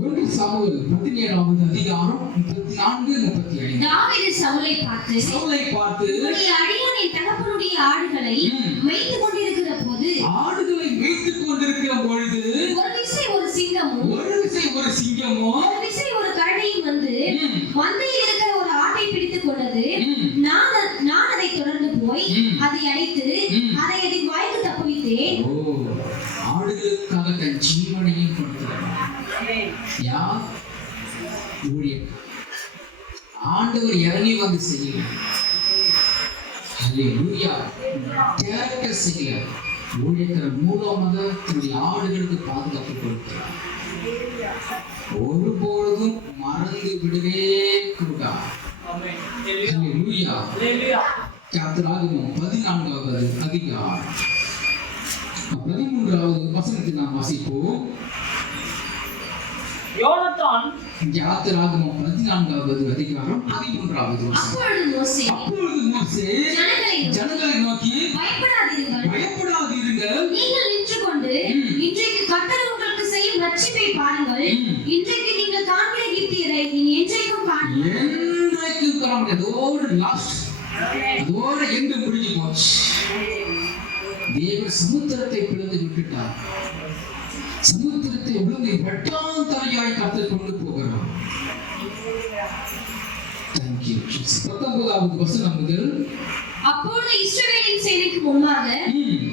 1 சாமுவேல் 17வது அதிகாரம் 34-35. தாவீது சவுலை பார்த்து உன்னுடைய அடியான் என் தகப்பனுடைய ஆடுகளை மேய்த்துக் கொண்டிருக்கிற போது ஒரு விசை ஒரு சிங்கமும் ஒரு விசை ஒரு கரடியும் வந்து மந்தையில் இருக்கிற ஒரு ஆட்டை பிடித்து பிடித்துக் கொண்டது. ம். நான் அதை தொடர்ந்து போய் ம். அதை அடித்து அதை அதன் வாய்க்கு தப்புவித்தேன். ஓ, ஆடுகளுக்காக தன் ஜீவனையும் கொடுத்தார். யார்? ஊழியக்காரர். ஆண்டவர் இறங்கி வந்து செய்யல. ஹல்லேலூயா. டைரக்டா செய்யல. ஊழியக்காரர் மூலமாக தன்னுடைய ஆடுகளுக்கு பாதுகாப்பு கொடுக்கிறார். ஒருபொழுதும் மறந்து விடவே கூடாது. ஹல்லேலூயா. யாத்திராகமம் 14வது அதிகாரம் 13வது வசனத்தை நாம் வாசிப்போம். யோனத்தான் யாத்திராகமம் 14வது அதிகாரம் 13வது வசனம். அப்பொழுது மோசே ஜனங்களை நோக்கி பயப்படாதீர்கள், நீங்கள் நின்று கொண்டு இன்றைக்கு கர்த்தர் உங்களுக்கு செய்யும் ரட்சிப்பை பாருங்கள். இன்றைக்கு நீங்கள் காண்கிற எகிப்தியரை இனி என்றைக்கும் காண்பீர்கள். என்றைக்கும் காண முடியாது. அதோட லாஸ்ட், அதோட எங்க முடிஞ்சு போச்சு. தேவன் சமுத்திரத்தை பிளந்து விட்டுட்டார். சமுத்திரத்தை ஒழுங்கை வெட்டான் தாயாய் கர்த்தர் கொண்டு போகிறார். Thank you, Jesus. 19வது வசனம் முதல். அப்பொழுது இஸ்ரவேலின் சேனைக்கு முன்பாக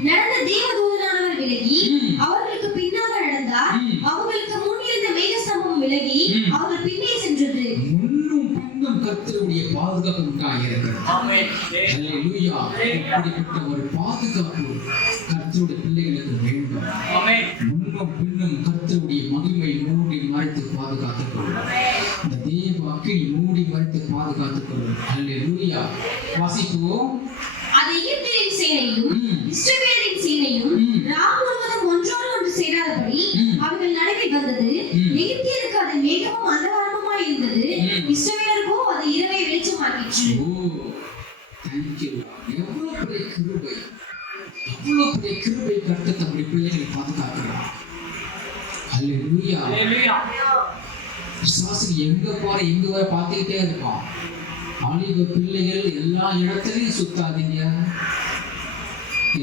நடந்த தேவதூதனானவர் விலகி அவர்களுக்கு பின்னாக நடந்தார். அவர்களுக்கு முன் இருந்த மேகஸ்தம்பம் விலகி அவர்கள் பின்னே சென்றது. முன்னும் பின்னும் கர்த்தருடைய பாதுகாப்பு உண்டாயிருக்கிறது. ஹல்லேலூயா. இப்படிப்பட்ட ஒரு பாதுகாப்பு கர்த்தருடைய பிள்ளைகளுக்கு வேண்டும். முன்னும் பின்னும் கர்த்தருடைய மகிமை மூடி மறைத்து பாதுகாத்துக் கொள்ளும். இந்த தேவ அக்கினி மூடி மறைத்து பாதுகாத்துக் கொள்ளும். ஹல்லேலூயா. வாசிப்போம். அது எகிப்தியரின் சேனையும் இஸ்ரவேலின் சேனையும் ராம் முழுவதும் ஒன்றோடு ஒன்று சேராதபடி அவர்கள் நடுவே வந்தது. எகிப்தியருக்கு அது மேகமும் அந்தகாரமுமாய் இருந்தது. இஸ்ரவேலருக்கோ அது இரவை வெளிச்சமாக்கிற்று. Thank you. எவ்வளவு பெரிய கிருபை, எவ்வளவு பெரிய கிருபை கர்த்தர் தம்முடைய பிள்ளைகளை பாதுகாக்கிறார். ஹல்லேலூயா. விசுவாசி எங்க போற எங்க வர பார்த்துக்கிட்டே இருப்பான். வாலிப பிள்ளைகள் எல்லா இடத்துலையும் சுத்தாதீங்க.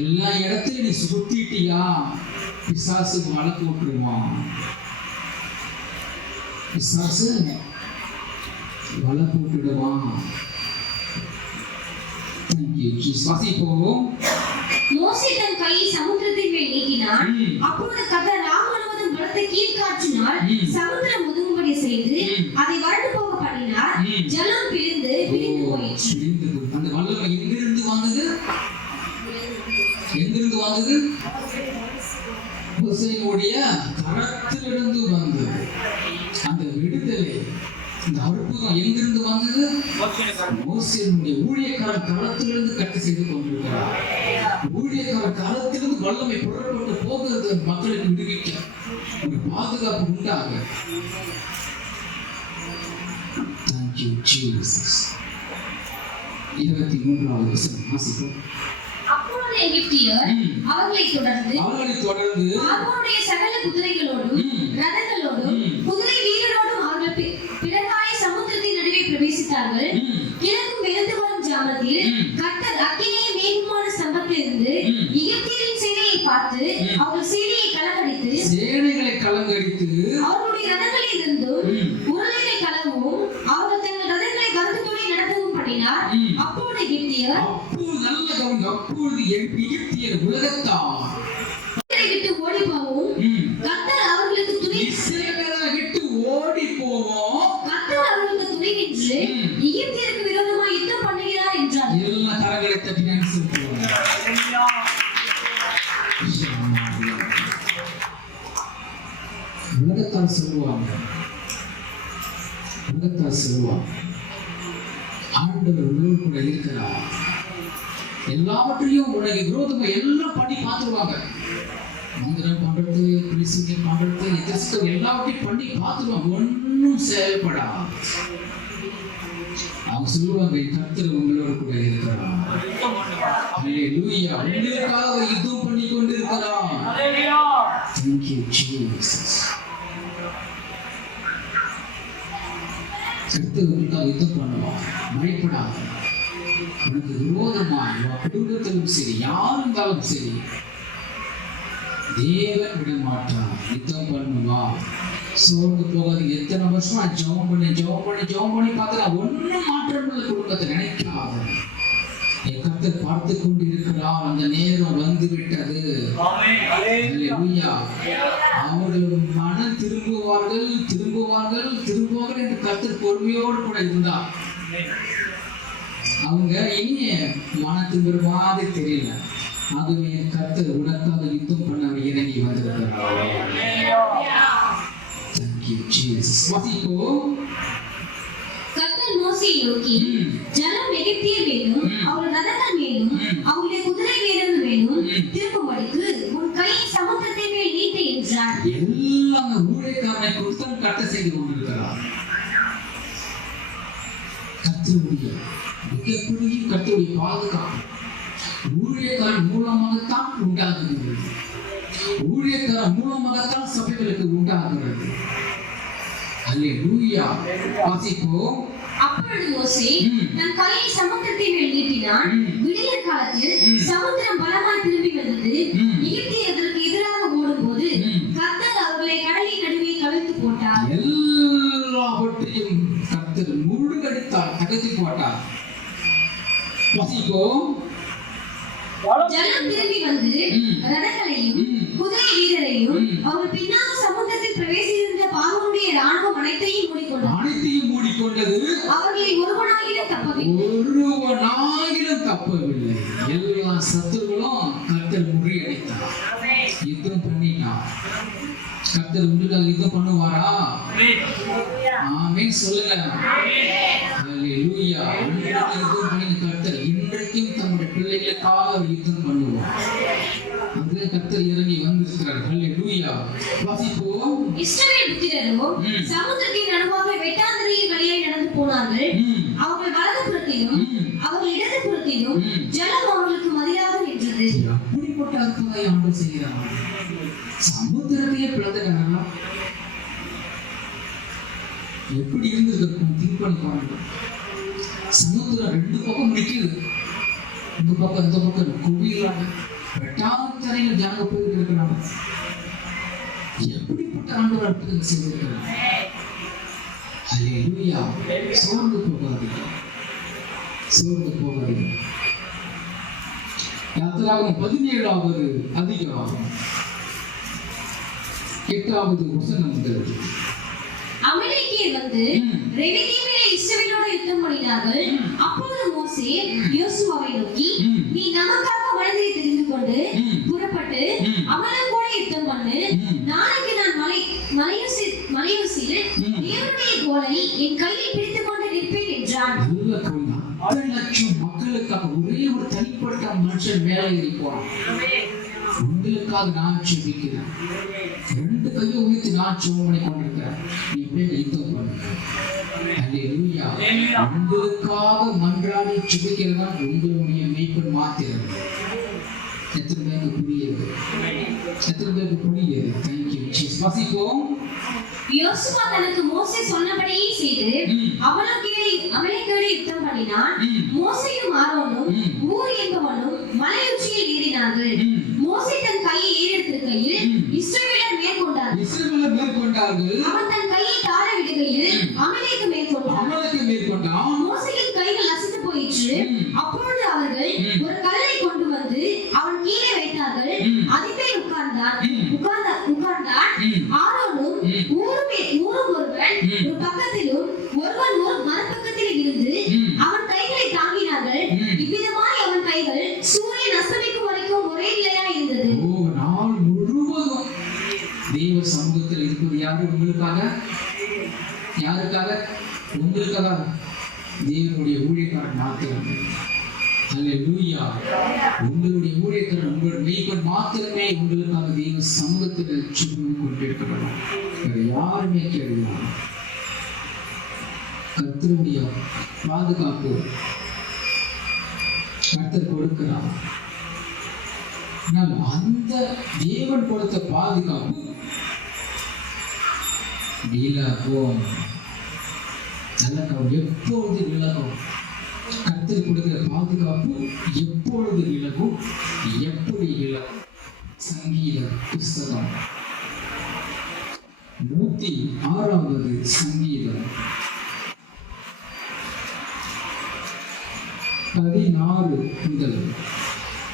எல்லா இடத்துலையும் நீ சுத்திட்டியா பிசாசு வலை போட்டுருவான். பிசாசு வலை போட்டுடுவான். வாசிப்போம். மோசே தன் கையை சமுத்திரத்தின் மேல் நீட்டினான். அப்பொழுது கர்த்தர் ராம் முழுவதும் பலத்த கீழ்காற்றினால் சமுத்திரம் ஒதுங்கும்படி செய்து அதை வறண்டு போக பண்ணினார். ஜலம் பிரிந்து போயிற்று. அந்த வல்லமை எங்கிருந்து வந்தது? எங்கிருந்து வந்தது? மோசேயுடைய கரத்திலிருந்து வந்தது. அந்த விடுதலை, இந்த அற்புதம் எங்கிருந்து வந்தது? மோசேயுடைய ஊழியக்காரர் கரத்திலிருந்து கட்டி செய்து கொண்டிருக்கிறார். ஊழியக்காரர் கரத்திலிருந்து வல்லமை புறப்பட்டு போகிறது. மக்களுக்கு விடுவிக்க ஒரு பாதுகாப்பு உண்டாக. Thank you, Jesus. 23வது வசனம் வாசிப்போம். அப்பொழுது எகிப்தியர் அவர்களை தொடர்ந்து அவர்களுடைய சகல குதிரைகளோடும் ரதங்களோடும் குதிரை வீரரோடும் அவர்கள் பிறகாய சமுத்திரத்தின் நடுவே பிரவேசித்தார்கள். கிழக்கும் வெளுத்து வரும் ஜாமத்தில் கர்த்தர் அக்கினியை மேகமான ஸ்தம்பத்திலிருந்து எகிப்தியரின் சேனையை பார்த்து அவர்கள் சேனைகளை கலங்கடித்து அவர்களுடைய ரதங்களில் இருந்தும் உருளைகளை கலவும் அவர்கள் தங்கள் ரதங்களை வருத்தத்தோடு நடத்தவும் பண்ணினார். அப்பொழுது எகிப்தியர் உலகத்தார் விட்டு ஓடி போவும். கர்த்தர் அவர்களுக்கு துணை விட்டு ஓடி போவோம். கர்த்தர் அவர்களுக்கு துணை நின்று எகிப்தியருக்கு விரோதமாக யுத்தம் பண்ணுகிறார் என்றார். எல்லா கரங்களை தட்டி நன்றி உலகத்தார் சொல்லுவாங்க. உலகத்தார் சொல்லுவாங்க ஆண்டவர் உங்களோடு கூட இருக்கிறார். எல்லாவற்றையும் உனக்கு விரோதமா எல்லாம் பண்ணி பார்த்துருவாங்க. மந்திரம் பண்றது, புலிசிங்க பண்றது, எதிர்த்து எல்லாவற்றையும் பண்ணி பார்த்துருவாங்க. ஒன்னும் செயல்படா. அவங்க சொல்லுவாங்க கர்த்தர் உங்களோடு கூட இருக்கிறார். ஹல்லேலூயா. உங்களுக்காக யுத்தம் பண்ணி கொண்டு இருக்கிறார். Thank you, Jesus. கர்த்தர் உங்களுக்காக யுத்தம் பண்ணுவார். பயப்படாத. உனக்கு விரோதமாய் குடும்பத்திலும் சரி யார் இருந்தாலும் சரி தேவன் விட மாட்டார். யுத்தம் பண்ணுவார். சோர்ந்து போகாது. எத்தனை வருஷமா ஜெபம் பண்ணி பார்த்தா ஒன்னும் மாற்றம் இல்லை குடும்பத்தை நினைக்காத. என் கர்த்தர் பார்த்து கொண்டு இருக்கிறார். அந்த நேரம் வந்து விட்டது. அல்லேலூயா. அவர்கள் மனம் திரும்புவார்கள் என்று கர்த்தர் பொறுமையோடு கூட இருந்தார். அவங்க இனி மன திரும்புற மாதிரி தெரியல. ஆகவே கர்த்தர் உனக்காக யுத்தம் பண்ண இறங்கி வந்திருக்கிறார். Thank you, Jesus. கர்த்தர் மோசேயை நோக்கி, ஜனம் எகிப்தியர் மேலும் அவர்கள் ரதங்கள் மேலும் அவருடைய குதிரை வீரர்கள் மேலும் திரும்பும்படிக்கு உன் கையை சமுத்திரத்தின் மேல் நீட்டு என்றார். எல்லாம் ஊழியக்காரனை குற்றம் கட்ட செய்து கொண்டிருக்கிறார். கர்த்தருடைய மிகப்பெரிய கர்த்தருடைய பாதுகாப்பு ஊழியக்காரன் மூலமாகத்தான் உண்டாகுகிறது. ஊழியக்காரன் மூலமாகத்தான் சபைகளுக்கு உண்டாகிறது. அல்லேலூயா. வாசிப்போம். அப்பொழுது மோசே தன் கையை சமுத்திரத்தின் மேல் நீட்டினான். விடியற் காலத்தில் சமுத்திரம் பலமாய் திரும்பி வந்தது. எகிப்தியர்களுக்கு எதிராக ஓடும்போது கர்த்தர் அவர்களை கடலின் நடுவே கவிழ்த்து போட்டார். எல்லாவற்றையும் கர்த்தர் முழுகடித்தார், கவிழ்த்து போட்டார். வாசிப்போம். ஜனம் திரும்பி வந்து ரதங்களையும் குதிரை வீரரையும் அவர்கள் பின்னாக சமுத்திரத்தில் பிரவேசித்திருந்த பார்வோனுடைய ராணுவம் அனைத்தையும் மூடிக்கொண்டது. அவர்களை ஒருவனாகிலும் தப்பவில்லை. எல்லா சத்துருகளும் கர்த்தர் முறியடித்தார். யுத்தம் பண்ணினார். கர்த்தர் உங்களுக்காக யுத்தம் பண்ணுவாரா? ஆமென் சொல்லுங்க. அல்லேலூயா. யுத்தம் பண்ணின கர்த்தர் இன்றைக்கும் தம்முடைய பிள்ளைகளுக்காக யுத்தம் பண்ணுவார். அந்த கர்த்தர் இறங்கி வந்திருக்கிறார். அல்லேலூயா. வாசிப்போம். இஸ்ரவேல் புத்திரரோ சமுத்திரத்தின் நடுவாக வெட்டாந்தரையின் வழியாய் நடந்து போனார்கள். அவர்கள் வலதுபுறத்திலும் அவர்கள் இடதுபுறத்திலும் ஜலம் அவர்களுக்கு மதிலாக நின்றது. அப்படிப்பட்ட அற்புதத்தை ஆண்டவர் செய்கிறார். சமுத்திரத்தையே பிளந்துட்டாங்க. எப்படி இருந்திருக்கும் திங்க் பண்ணி பாருங்க. சமுத்திரம் ரெண்டு பக்கம் நிற்குது. இந்த பக்கம் குவியலாங்க. வெட்டாந்தரையில ஜனங்க போயிட்டு இருக்கிறாங்க. எப்படிப்பட்ட ஆண்டவர் அற்புதம் செய்திருக்கிறார். அல்லேலூயா. சோர்ந்து போகாதீங்க. யாத்திராகமம் 17வது அதிகாரம் 8வது வசனம் முதல். அமலேக்கியர் வந்து ரெவிதீமிலே இஸ்ரவேலோடு யுத்தம் பண்ணினார்கள். அப்பொழுது மோசே யோசுவாவை நோக்கி, நீ நமக்காக மனிதரை தெரிந்து கொண்டு புறப்பட்டு அவனோடு யுத்தம் பண்ணு. நாளைக்கு நான் மலையூசில் தேவனுடைய கோலை என் கையில் பிடித்துக் கொண்டு நிற்பேன் என்றான். 10 லட்சம் மக்களுக்காக ஒரே ஒரு தனிப்பட்ட மனுஷன் மேலே ஏறி போறான். உங்களுக்காக நான் ஜெபிக்கிறேன். 2 கையை உயர்த்தி நான் ஜெபம் பண்ணி கொண்டிருக்கிறேன். நீ போய் யுத்தம் பண்ணுங்க. அல்லேலூயா. உங்களுக்காக மன்றாடி ஜெபிக்கிறவன் உங்களுடைய மேய்ப்பன் மாத்திரம். எத்தனை பேருக்கு புரியுது? Thank you Jesus. வாசிப்போம். யோசுவா தனக்கு மோசே சொன்னபடியே செய்து அமலேக்கியரோடு யுத்தம் பண்ணினான். மோசேயும் ஆரோனும் ஊர் என்பவனும் மலையுச்சியில் ஏறினார்கள். மோசே தன் கையை ஏறெடுத்திருக்கையில் இஸ்ரவேலர் மேற்கொண்டார்கள். அவன் தன் கையை தாழ விடுகையில் அமலேக்கு மேற்கொண்டான். மோசேயின் கைகள் அசைந்து போயிற்று. அப்பொழுது அவர்கள் ஒரு கல்லை கொண்டு வந்து அவன் கீழே வைத்தார்கள். அதில் மேல் உட்கார்ந்தான். ஆரோனும் ஊரும் ஒருவன் ஒரு பக்கத்திலும் ஒருவன் ஒரு மறுபக்கத்திலும் இருந்து அவன் கைகளை தாங்கினார்கள். இவ்விதமாய் அவன் கைகள் சூரியன் அஸ்தமிக்கும் வரைக்கும் ஒரே நிலையா இருந்தது. நாள் முழுவதும் தேவ சமூகத்தில் இருப்பது யாரு? உங்களுக்காக தேவனுடைய ஊழியக்காரன் மாத்திரம். அல்லேலூயா. உங்களுடைய ஊழியக்காரன் உங்களுடைய மெய்ப்பன் மாத்திரமே உங்களுக்காக தேவ சமூகத்தில் ஜெபம் கொண்டிருக்கிறார். வேற யாருமே கேட்கலாம். கர்த்தருடைய பாதுகாப்பு கர்த்தர் கொடுக்கிறார். அந்த தேவன் கொடுத்த பாதுகாப்பு விலகும். எப்பொழுது விலகும்? கர்த்தர் கொடுக்கிற பாதுகாப்பு எப்பொழுது விலகும்? எப்படி விலகும்? சங்கீத புஸ்தகம் 106வது சங்கீதம் 16 முதல்.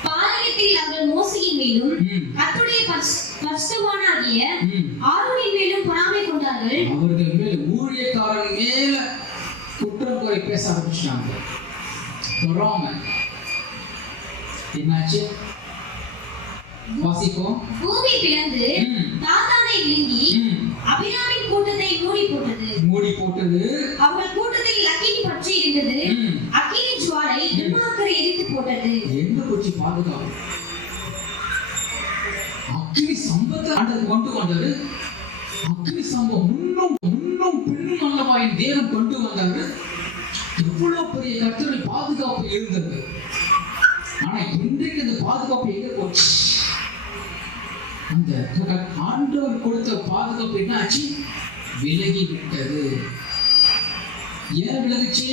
பாளையத்தில் அவர்கள் மோசையின் மேலும் கர்த்தருடைய பரிசுத்தவானாகிய ஆரோனின் மேலும் பொறாமை கொண்டார்கள். அவர்கள் மேல ஊழியக்காரன் மேல குற்றம் குறை பேச ஆரம்பிச்சிட்டாங்க. பொறாமை. என்னாச்சு? வாசிப்போம். பூமி பிளந்து தாத்தானை விழுங்கி அபிராமின் கூட்டத்தை மூடி போட்டது. அவர்கள் கூட்டத்தில் அக்கினி பற்றி இருந்தது. அக்கினி ஜுவாலை துன்மார்க்கரை எரித்து போட்டது. எங்க போச்சு பாதுகாப்பு? அக்கினி சம்பத்தை ஆண்டவர் கொண்டு வந்தாரு. அக்கினி சம்பம் முன்னும் பின்னும் அல்லவாயின் தேவன் கொண்டு வந்தாரு. எவ்வளவு பெரிய கர்த்தருடைய பாதுகாப்பு இருந்தது. ஆனா இன்றைக்கு அந்த பாதுகாப்பு எங்க போச்சு? அந்த ஆண்டவர் கொடுத்த பாதுகாப்பு என்ன ஆச்சு? விலகி விட்டது. ஏன் விலகுச்சு?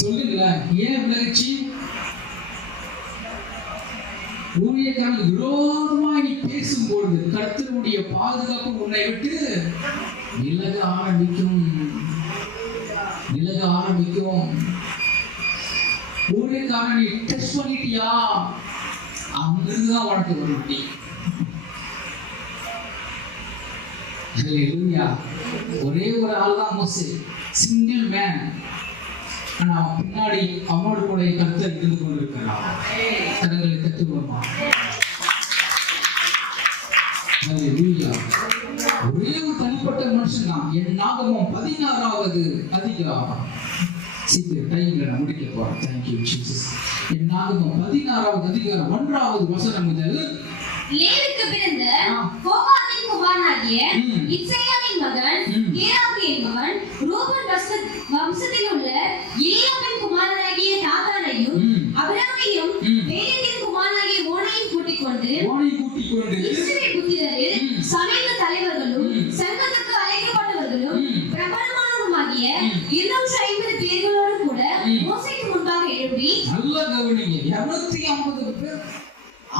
சொல்லுங்களேன், ஏன் விலகுச்சு? ஊழியக்காரன் விரோதமாய் நீ பேசும்பொழுது கர்த்தருடைய பாதுகாப்பு உன்னை விட்டு விலக ஆரம்பிக்கும். ஊழியக்காரன் நீ டெஸ்ட் பண்ணிட்டியா? அங்கிருந்துதான் உனக்கு வரும் அடி. ஒரே ஒரு ஆள் தான் மோசே, சிங்கிள் மேன். ஆனா அவன் பின்னாடி அவனோடு கூட கர்த்தர் இருந்து கொண்டிருக்கிறான். கரங்களை தட்டி வருவான். ஒரே ஒரு தனிப்பட்ட மனுஷன் தான். என் நாகமம் 16வது அதிகாரம். சீக்கிரம் டைம்ல நான் முடிக்க போறேன். Thank you Jesus. என் நாகமம் 16வது அதிகாரம் 1வது வசனம் முதல். லேவிக்கு பிறந்த கோகாத்தின் குமாரனாகிய இத்சையாவின் மகன் கேராகு என்பவன் ரூபன் வம்சத்தில் உள்ள இலியாபின் குமாரனாகிய தாத்தானையும் அபிராமையும் பேலித்தின் குமாரனாகிய ஓனையும் கூட்டிக் கொண்டு இஸ்ரவேல் புத்திரரில் சமீப தலைவர்களும் சங்கத்துக்கு அழைக்கப்பட்டவர்களும் பிரபலமானவருமாகிய 250 பேர்களோடு கூட மோசேக்கு முன்பாக எழும்பி. நல்ல கவனிங்க, 250 பேர்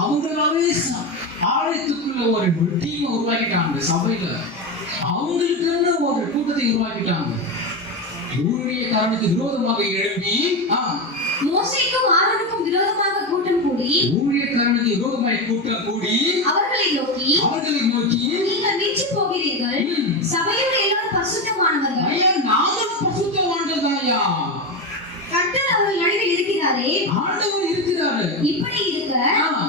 அவங்களாவே ஆலயத்துக்குள்ள ஒரு டீம் உருவாக்கிட்டாங்க. சபையில அவங்களுக்குன்னு ஒரு கூட்டத்தை உருவாக்கிட்டாங்க. ஊழியக்காரனுக்கு விரோதமாக எழும்பி மோசேக்கும் ஆரோனுக்கும் விரோதமாக கூட்டம் கூடி ஊழியக்காரனுக்கு விரோதமாக கூட்டம் கூடி அவர்களை நோக்கி நீங்கள் வீழ்ச்சி போகிறீர்கள். சபையோடு எல்லாரும் பரிசுத்தமானவர்கள். ஐயா, நாமும் பரிசுத்தவான்கள் தான்யா. கர்த்தர் அவர்கள் நடுவில் இருக்கிறாரே, ஆண்டவர் இருக்கிறாரு. இப்படி இருக்க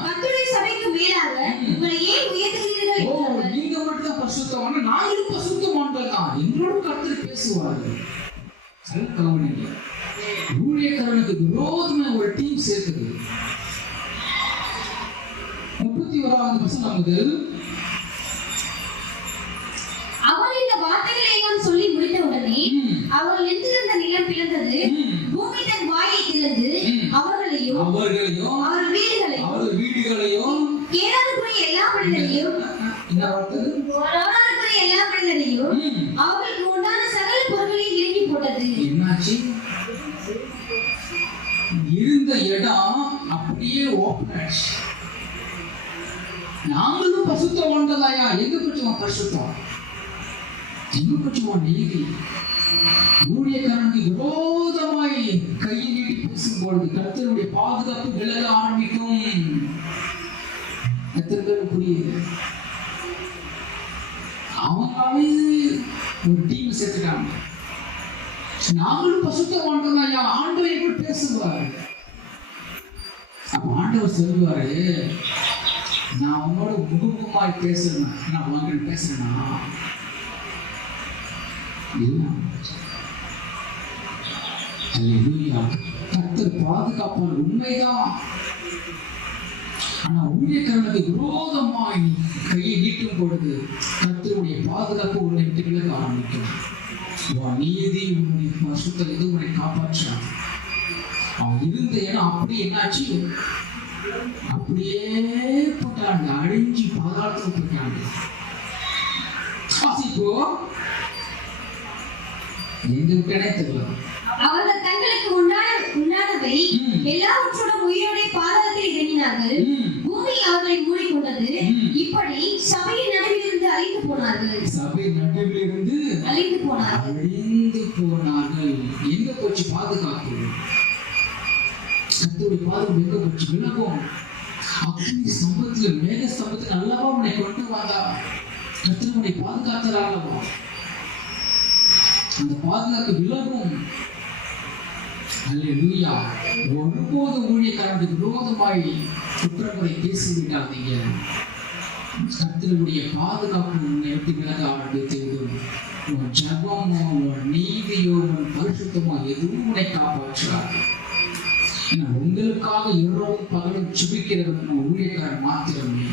கர்த்தருடைய சபைக்கு மேலாக உங்களை ஏன் உயர்த்துகிறீர்கள் என்றார்கள். நீங்க மட்டும் தான் பரிசுத்தவான், நாங்களும் பரிசுத்தவான்கள் தான். எங்களோட கர்த்தர் பேசுவாரு. கவனிங்க, ஊழியக்காரனுக்கு விரோதமா ஒரு டீம் சேர்க்குது. 31வது வசனம் முதல். அவர் இந்த வார்த்தைகளை எல்லாம் சொல்லி முடித்த உடனே அவர் நின்றிருந்த நிலம் பிளந்தது. பூமி தன் வாயை திறந்து அவர்களையும் அவர் வீடுகளையும் கேராருக்குரிய எல்லா மனிதரையும் அவர்களுக்கு உண்டான சகல பொருட்களையும் இறங்கி போட்டது. என்னாச்சு? இருந்த இடம் அப்படியே ஓப்பன் ஆச்சு. நாங்களும் பரிசுத்தவான்களாயா? எங்க கொஞ்சம் பரிசுத்தம், எங்க கொஞ்சம் நீதி. ஊழியக்காரனுக்கு விரோதமாய் கையை நீட்டி பேசும்பொழுது கர்த்தருடைய பாதுகாப்பு விலக ஆரம்பிக்கும். எத்தனை பேர் புரியுது? அவங்களாவே ஒரு டீம் சேர்த்துட்டாங்க. நாங்களும் பரிசுத்தவான்களாயா? ஆண்டவர் எப்படி பேசுவார்? அப்ப ஆண்டவர் சொல்லுவாரு, நான் உன்னோட முகமுகமாய் பேசுறேன், நான் உங்ககிட்ட பேசுறேன்னா கர்த்தர் பாதுகாப்பால் உண்மைதான். ஆனா ஊழியக்காரனுக்கு விரோதமாய் கையை நீட்டும் பொழுது கர்த்தருடைய பாதுகாப்பு உன்னை விட்டு விலக ஆரம்பிக்கும். நீதி உன்னுடைய பரிசுத்தம் இது உன்னை காப்பாற்றான். அவன் இருந்த இடம் அப்படியே என்னாச்சு? அப்படியே போட்டாங்க, அழிஞ்சு பாதாளத்துக்கு போட்டாங்க. எங்க விட்டனே தெரியல. அவர்கள் தங்களுக்கு உண்டானவை எல்லாவற்றோடும் உயிரோட பாதாளத்தில் இறங்கினார்கள். பூமி அவர்களை மூடிக்கொண்டது. இப்படி சபையின் நடுவில் இருந்து அழித்து போனது. போனார்கள். சபை நடுவில் இருந்து அழிந்து போனார்கள். அழிந்து போனார்கள். எங்க போச்சு பாதுகாப்பு? கர்த்தருடைய பாதுகாப்பு எங்க போச்சு? விலகும். அக்னி ஸ்தம்பத்துல மேக ஸ்தம்பத்துல அல்லவா உன்னை கொண்டு வந்தா. கர்த்தர் உன்னை பாதுகாத்தார் அல்லவா. அந்த பாதுகாப்பு விலகும். அல்லேலூயா. ஒருபோது ஊழியக்காரனுக்கு விரோதமாய் குற்றங்களை பேசிவிடாதீங்க. கர்த்தருடைய பாதுகாப்பு உன்னை விட்டு விலக ஆரம்பித்துவிடும். உன் ஜபமோ உன் நீதியோ உன் பரிசுத்தமோ எதுவும் உன்னை காப்பாற்றாது. ஏன்னா உங்களுக்காக இரவும் பகலும் ஜெபிக்கிறவன் ஊழியக்காரன் மாத்திரமே.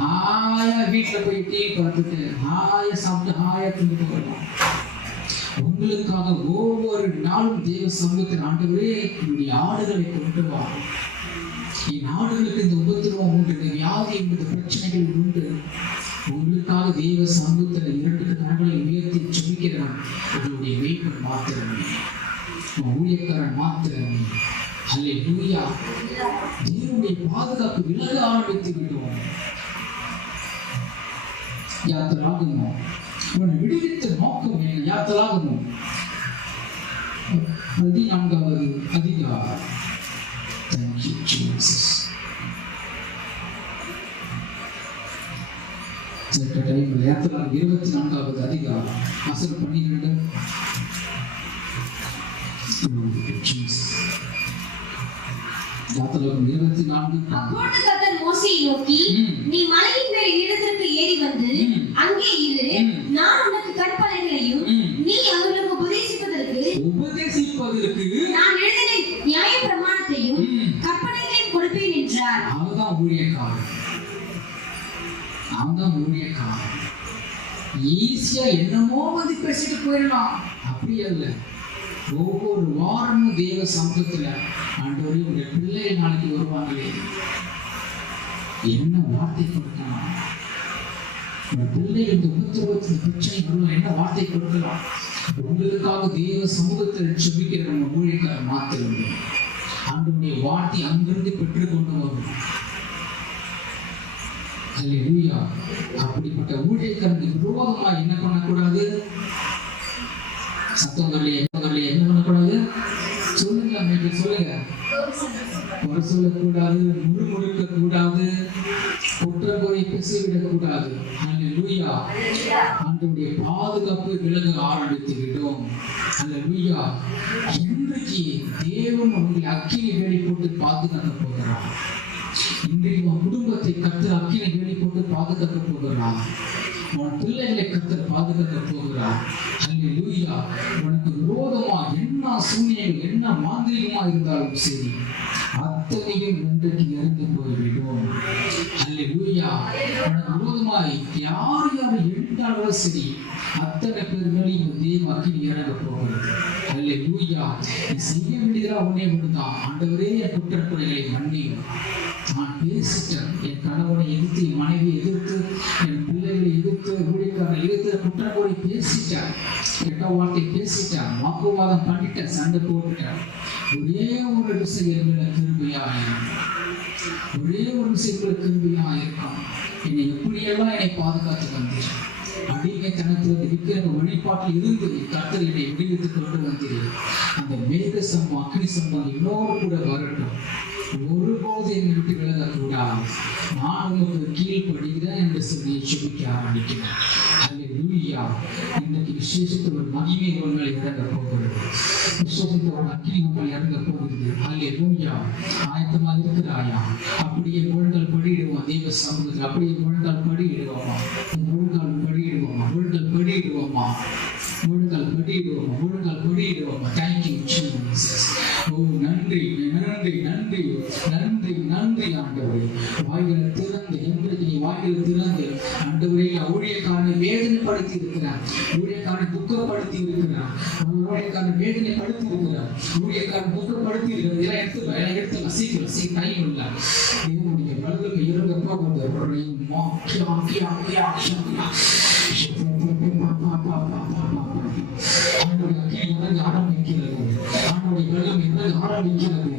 ஹாயா வீட்டுல போய் டீ பார்த்துட்டு ஹாயா சாப்பிட்டு ஹாயா தூங்கிட்டு வரலாம். உங்களுக்காக ஒவ்வொரு நாளும் தேவ சமூகத்தின் ஆண்டவரே என்னுடைய ஆடுகளை கொண்டு வா. என் ஆடுகளுக்கு இந்த உபத்திரவம் உண்டு, இந்த வியாதி இந்த பிரச்சனைகள் உண்டு. உங்களுக்காக தேவ சமூகத்தில் 2 கரங்களை உயர்த்தி ஜெபிக்கிறவன் உங்களுடைய மேய்ப்பன் மாத்திரமே, ஊழியக்காரன் மாத்திரமே. அல்லேலூயா. தேவனுடைய பாதுகாப்பு விலக ஆரம்பித்து விடும். யாத்திராகமோ உன்னை விடுவித்த நோக்கம் என்ன? யாத்திராகமோ 14வது அதிகாரம். Thank you, Jesus. யாத்திராகமம் 24வது அதிகாரம் வசனம் 12. யாத்திராகமம் 24. அப்பொழுது கர்த்தர் மோசேயை நோக்கி, நீ மலையின் மேல் இடத்திற்கு ஏறி வந்து அங்கே இரு. நான் உனக்கு கற்பனைகளையும் நீ அவர்களுக்கு உபதேசிப்பதற்கு நான் எழுதின நியாய பிரமாணத்தையும் கற்பனைகளையும் கொடுப்பேன் என்றார். அவன்தான் ஊழியக்காரன். ஈஸியா என்னமோ வந்து பேசிட்டு போயிடலாம். அப்படி அல்ல. ஒவ்வொரு வாரமும் தேவ சமூகத்துல ஆண்டவரே உடைய பிள்ளை நாளைக்கு வருவாங்களே, என்ன வார்த்தை கொடுக்கலாம்? உங்க பிள்ளை இந்த உபத்திரவத்தின் பிரச்சனை வருவாங்க, என்ன வார்த்தை கொடுக்கலாம்? உங்களுக்காக தேவ சமூகத்தில் ஜெபிக்கிற நம்ம ஊழியக்காரர் மாத்திரமே ஆண்டவருடைய வார்த்தை அங்கிருந்து பெற்றுக்கொண்டு வரும். அல்லேலூயா. அப்படிப்பட்ட ஊழியக்காரனுக்கு விரோதமாக என்ன பண்ணக்கூடாது? சத்தங்களே என்ன பண்ணக்கூடாது? சொல்லுங்க, சொல்லுங்க. குறை சொல்லக்கூடாது, முறுமுறுக்க கூடாது, குற்றக்குறை பேசிவிடக் கூடாது. அல்லேலூயா. ஆண்டவருடைய பாதுகாப்பு விலக ஆரம்பித்து விடும். அல்லேலூயா. இன்றைக்கு தேவன் உங்களை அக்கினி வேலி போட்டு பாதுகாக்க போகிறார். இன்றைக்கு உன் குடும்பத்தை கர்த்தர் அக்கினி வேலி போட்டு பாதுகாக்க போகிறார். உன் பிள்ளைகளை கர்த்தர் பாதுகாக்க போகிறார். அல்லேலூயா. உனக்கு விரோதமா என்ன சூனியங்கள் என்ன மாந்திரிகமா இருந்தாலும் சரி, அத்தனையும் இன்றைக்கு இறந்து போய்விடும். அல்லேலூயா. உனக்கு விரோதமாய் யார் எழுந்தாலும் சரி, அத்தனை பேர் மேலேயும் தேவ அக்கினி இறங்க போகிறது. அல்லேலூயா. நீ செய்ய வேண்டியதா உன்னை விடுதான். ஆண்டவரே என் குற்றக்குறைகளை மன்னியும். நான் பேசிட்டேன். என் கணவனை எதிர்த்து, என் மனைவியை எதிர்த்து, என் பிள்ளைகளை எதிர்த்து, ஊழியக்காரனை எதிர்த்து குற்றக்குறை பேசிட்டேன், கெட்ட வார்த்தை பேசிட்டேன், வாக்குவாதம் பண்ணிட்டேன், சண்டை போட்டுட்டேன். ஒரே ஒரு விஷயம் கிருபையாயிருக்கும். ஒரே ஒரு விஷயத்துல கிருபையாயிருக்கும். என்னை எப்படியெல்லாம் என்னை பாதுகாத்து வந்தீர். அடிமைத்தனத்திலிருந்து விக்கிர வழிபாட்டில் இருந்து கர்த்தர் என்னை விடுவித்துக் கொண்டு வந்தீர். அந்த மேக சம்பவம் அக்னி சம்பவம் இன்னொரு கூட வரட்டும். ஒருபோது என்னை விட்டு விலகக்கூடாது. நான் உங்களுக்கு கீழ்ப்படுகிறேன் என்று சொல்லி ஜெபிக்க ஆரம்பிக்கிறேன். அல்லேலூயா. இன்றைக்கு விசேஷத்தில் ஒரு மகிமை உங்கள் இறங்க போகிறது. விசேஷத்தில் ஒரு அக்கினி உங்கள் இறங்க போகிறது. அல்லேலூயா. ஆயத்தமாக இருக்கிறாயா? அப்படியே முழங்கால் படியிடுவோம். தேவ சமூகத்தில் அப்படியே முழங்கால் படியிடுவோமா? முழங்கால் படியிடுவோமா? முழங்கால் படியிடுவோமா? முழங்கால் படியிடுவோமா? முழங்கால் படியிடுவோமா? Thank you Jesus. ஓ நன்றி நன்றி நன்றி நன்றி நன்றி ஆண்டவரே. வாய்களை திறந்து இன்றைக்கு நீ வாய்களை திறந்து ஆண்டவரே ஊழியக்காரனை வேதனைப்படுத்தி இருக்கிறார். ஊழியக்காரனை துக்கப்படுத்தி இருக்கிறார். ஊழியக்காரனை வேதனைப்படுத்தி இருக்கிறார். ஊழியக்காரன் துக்கப்படுத்தி இருக்கிறார். இதெல்லாம் எடுத்து சீக்கிரம் டைம் இல்லை. இதனுடைய வலுக்கு இறங்கப்போ ஆரம்பிக்கிறது. ஆண்டவருடைய வெள்ளம் இறங்க ஆரம்பிக்கிறது.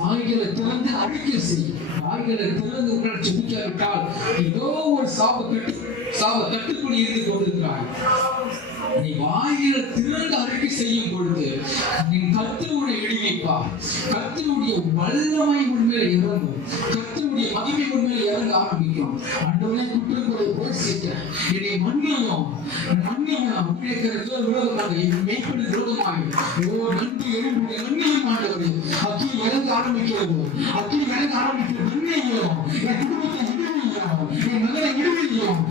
வாய்களை திறந்து அறிக்கை செய். வாய்களை திறந்து உங்களை ஜெபிக்காவிட்டால் ஏதோ ஒரு சாப கட்டுப்படி இருந்து கொண்டிருக்கிறாய். நீ வாய்களை திறந்து அறிக்கை செய்யும் பொழுது நீ கர்த்தருடைய விடுவிப்பார். கர்த்தருடைய வல்லமை உண்மையில இறங்கும். கர்த்தருடைய மகிமை உண்மையில இறங்க ஆரம்பிக்கும். ஆண்டவரே குற்றங்களை பேசிக்கிறேன். என்னை மன்னியும் ஊழியர்களுக்கு விரோதமாக மேற்படு விரோதமாக நன்றி எழுப்புடைய மன்னியும் ஆண்டவரே. அக்கி இறங்க ஆரம்பிக்கிறது. மன்னியும் என் குடும்பத்தை விடுவியும். என் மகளை விடுவியும்.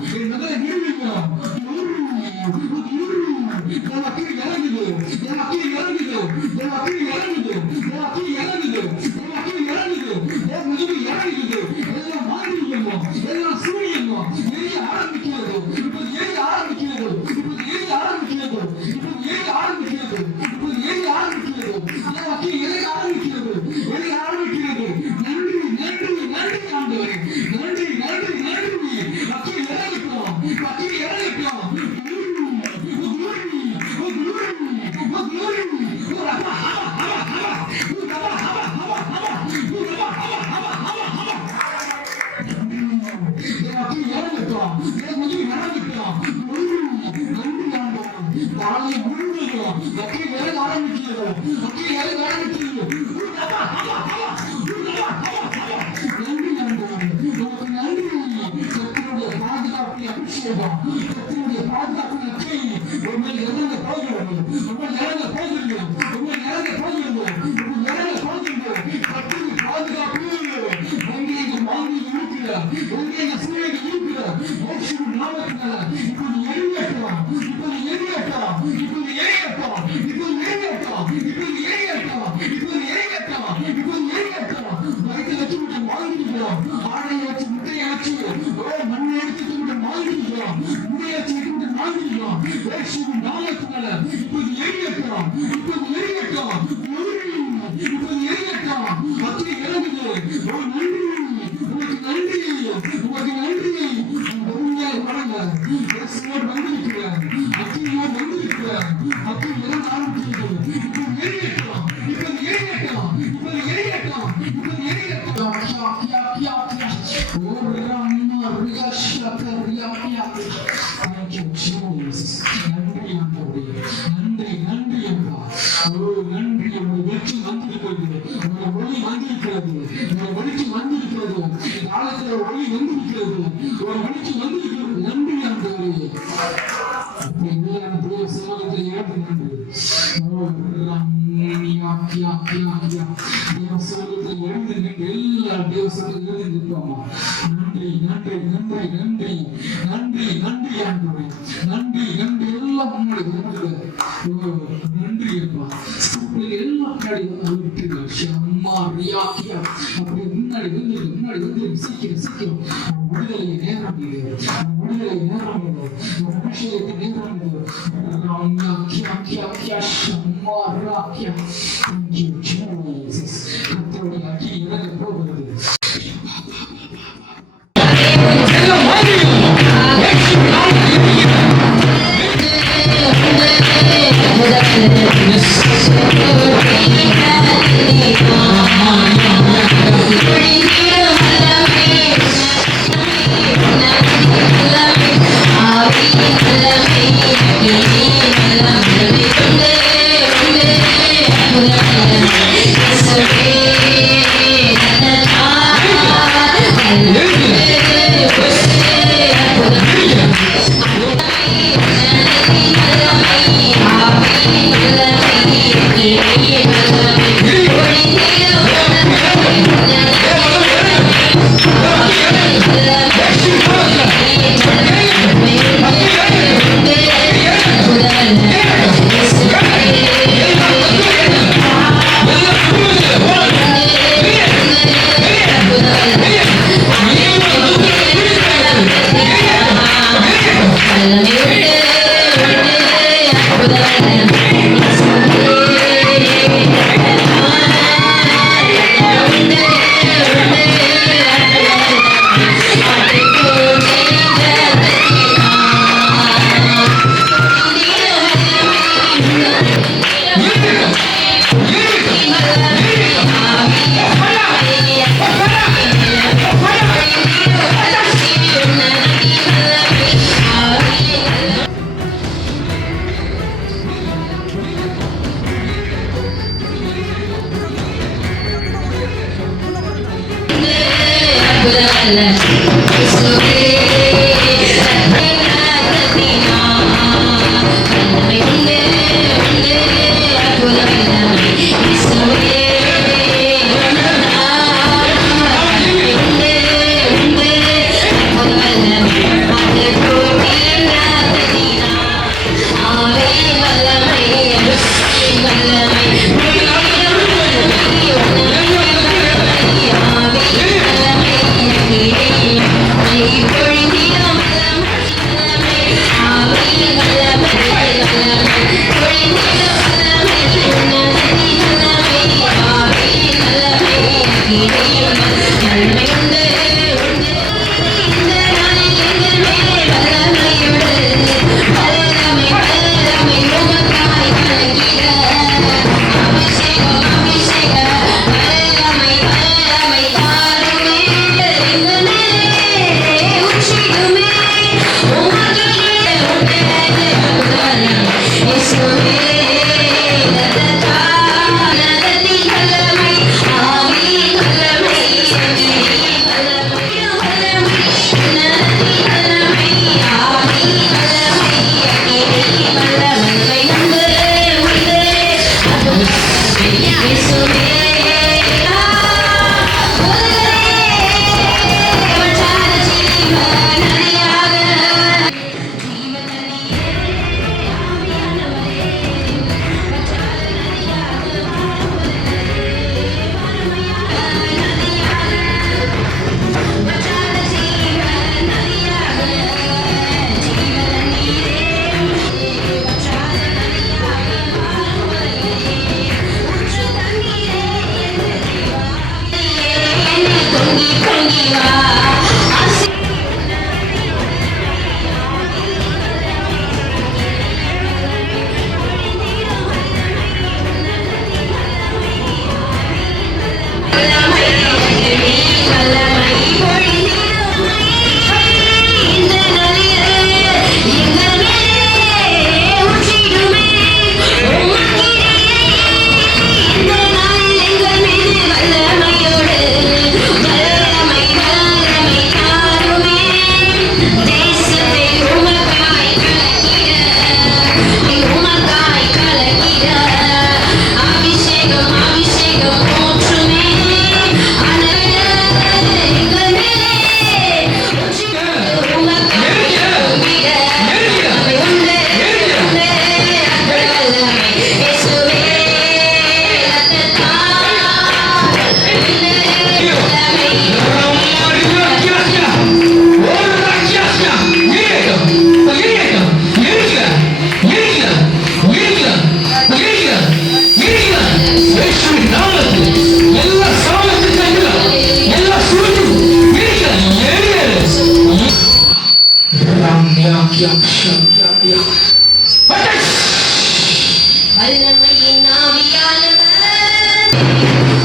வல்லமையின் ஆவியானவர்,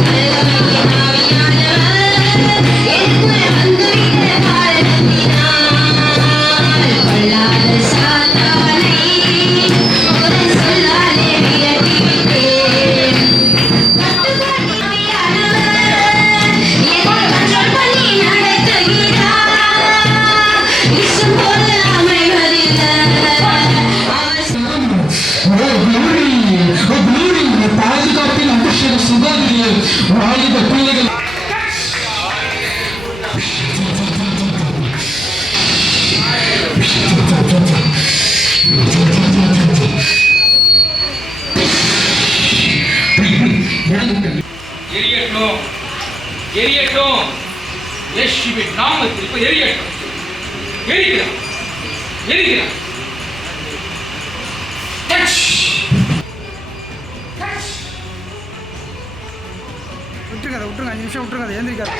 வல்லமையின் ஆவியானவர் எனக்குள் வந்துவிட்ட காரணத்தினால் கொள்ளாத சாத்தானை ஒரு சொல்லாலே விரட்டிவிட்டேன். கட்டுப்பாட்டு ஆவியானவர் என்னை கண்ட்ரோல் பண்ணி நடத்துகிறார். இஷ்டம் போல அமைவதில்லை. பாதுகாப்பின் அபிஷேக சுகாதாரியில் வாலிப பிள்ளைகள் எரியட்டும், எரியட்டும். இயேசுவின் நாமத்தில் இப்ப எரியட்டும். எரிகிறார், எரிகிறார். விட்டுருக்காது, 5 நிமிஷம் விட்டுருக்காது, ஏந்திரிக்காது.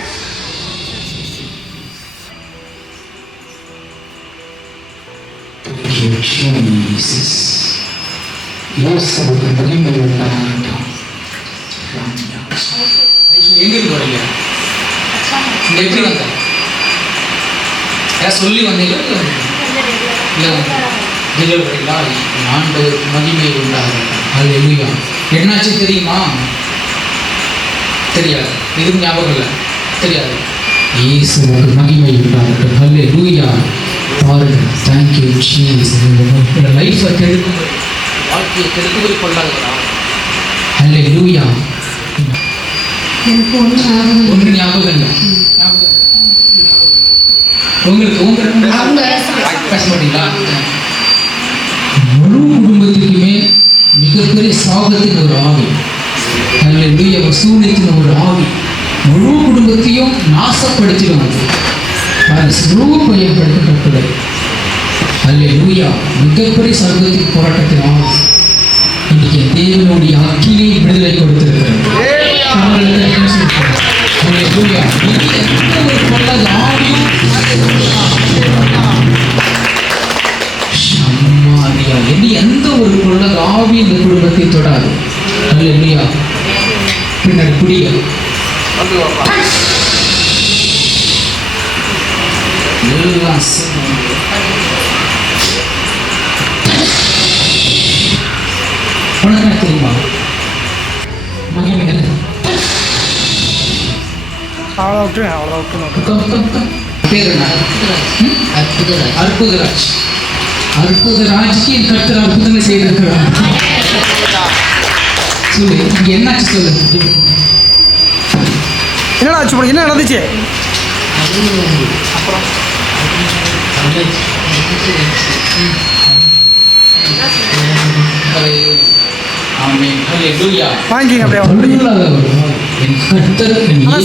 எங்க இருக்கு வரீங்க? இங்க எப்படி வந்த? சொல்லி வந்தீங்களா? வரீங்களா? ஆண்டவர் மகிமை உண்டாகும். அல்லேலூயா. என்னாச்சு தெரியுமா? தெரியாது. எதுவும் ஞாபகம் இல்லை. தெரியாது. இயேசுவுக்கு மகிமை உண்டாகட்டும். ஹல்லேலூயா. பாருங்க. Thank you Jesus. உங்க லைஃபை கெடுக்கும்படி, வாழ்க்கையை கெடுக்கும்படி கொள்ளாதவரா? ஹல்லேலூயா. எனக்கு ஒன்று ஞாபகம் இல்லை. உங்களுக்கு பேச மாட்டீங்களா? முழு குடும்பத்துக்குமே மிகப்பெரிய சாபத்தின் ஒரு ஆவி, ஹல்லேலூயா, வசூலித்தின் ஒரு ஆவி முழு குடும்பத்தையும் நாசப்படுத்திடுவாங்க. பயன்படுத்தப்பட்டது. ஹல்லேலூயா. மிகப்பெரிய சர்வத்தின் போராட்டத்தின் ஆவி இன்னைக்கு தேவனுடைய அக்கினி விடுதலை கொடுத்திருக்கிறது. எந்த ஒரு கொள்ளது ஆவி இந்த குடும்பத்தை தொடாது. ஹல்லேலூயா. பின்னாடி புரிய உனக்கு தெரியுமா மகிமை அவ்வளோ விட்டுருங்க. பேர் என்ன? அற்புதராஜ். அற்புதராஜ்க்கு என் கர்த்தர் அற்புதங்களை செய்திருக்கிறார். சொல்லு, இங்க என்னாச்சு சொல்லு. என்னடா ஆச்சு உனக்கு? என்ன நடந்துச்சு? அப்புறம் வாங்கிங்க அப்படியே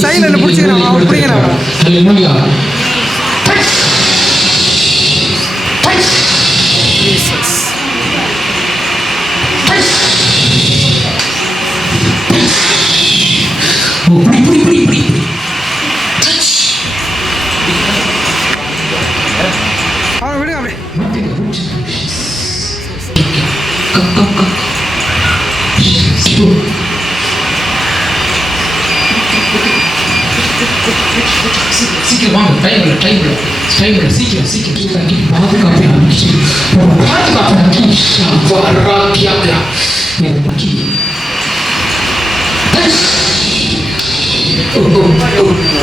சைடில் என்ன பிடிச்சிக்கிறேன் பிடிக்கிறேன். விடுங்க அப்படியே. சீக்கிரம் வாங்க. டைம் சீக்கிரம்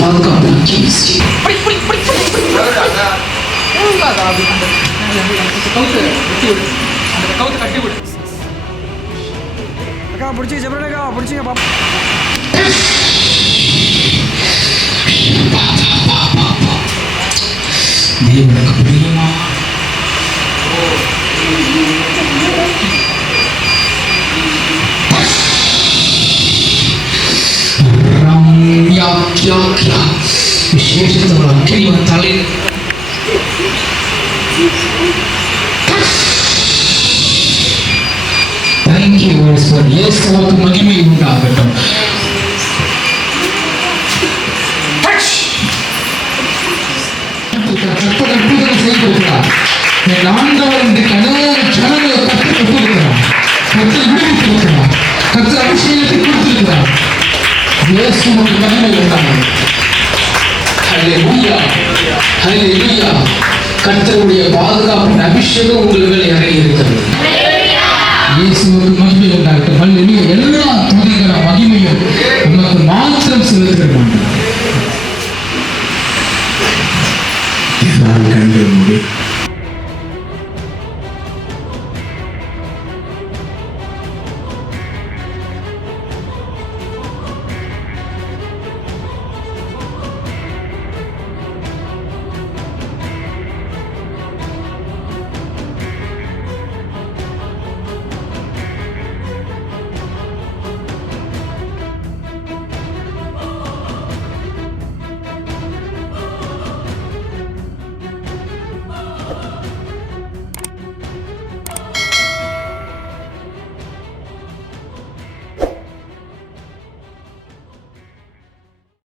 பாதுகாப்பு அக்கா பிடிச்சி ஜெபரேக்கா பிடிச்சிங்க பாப்பா. தேவனுக்கு பிரியமா விசேஷத்தோட அக்கினிவன் தலையில் தேங்க்யூ சார். இயேசுவுக்கு மகிமை உண்டாகட்டும். செய்திருக்கிறார். என் ஆண்டவர் இந்த ஜனங்களை கற்றுக் கொடுத்திருக்கிறார். கற்றுக் விடுவித்திருக்கிறார். கற்று அபிஷேகத்தை கொடுத்திருக்கிறார். இயேசுவுக்கு மகிமை உண்டாகட்டும். ஹல்லேலூயா. ஹல்லேலூயா. கர்த்தருடைய பாதுகாப்பின் அபிஷேகம் உங்கள் மேல் இறங்கி இருக்கிறது.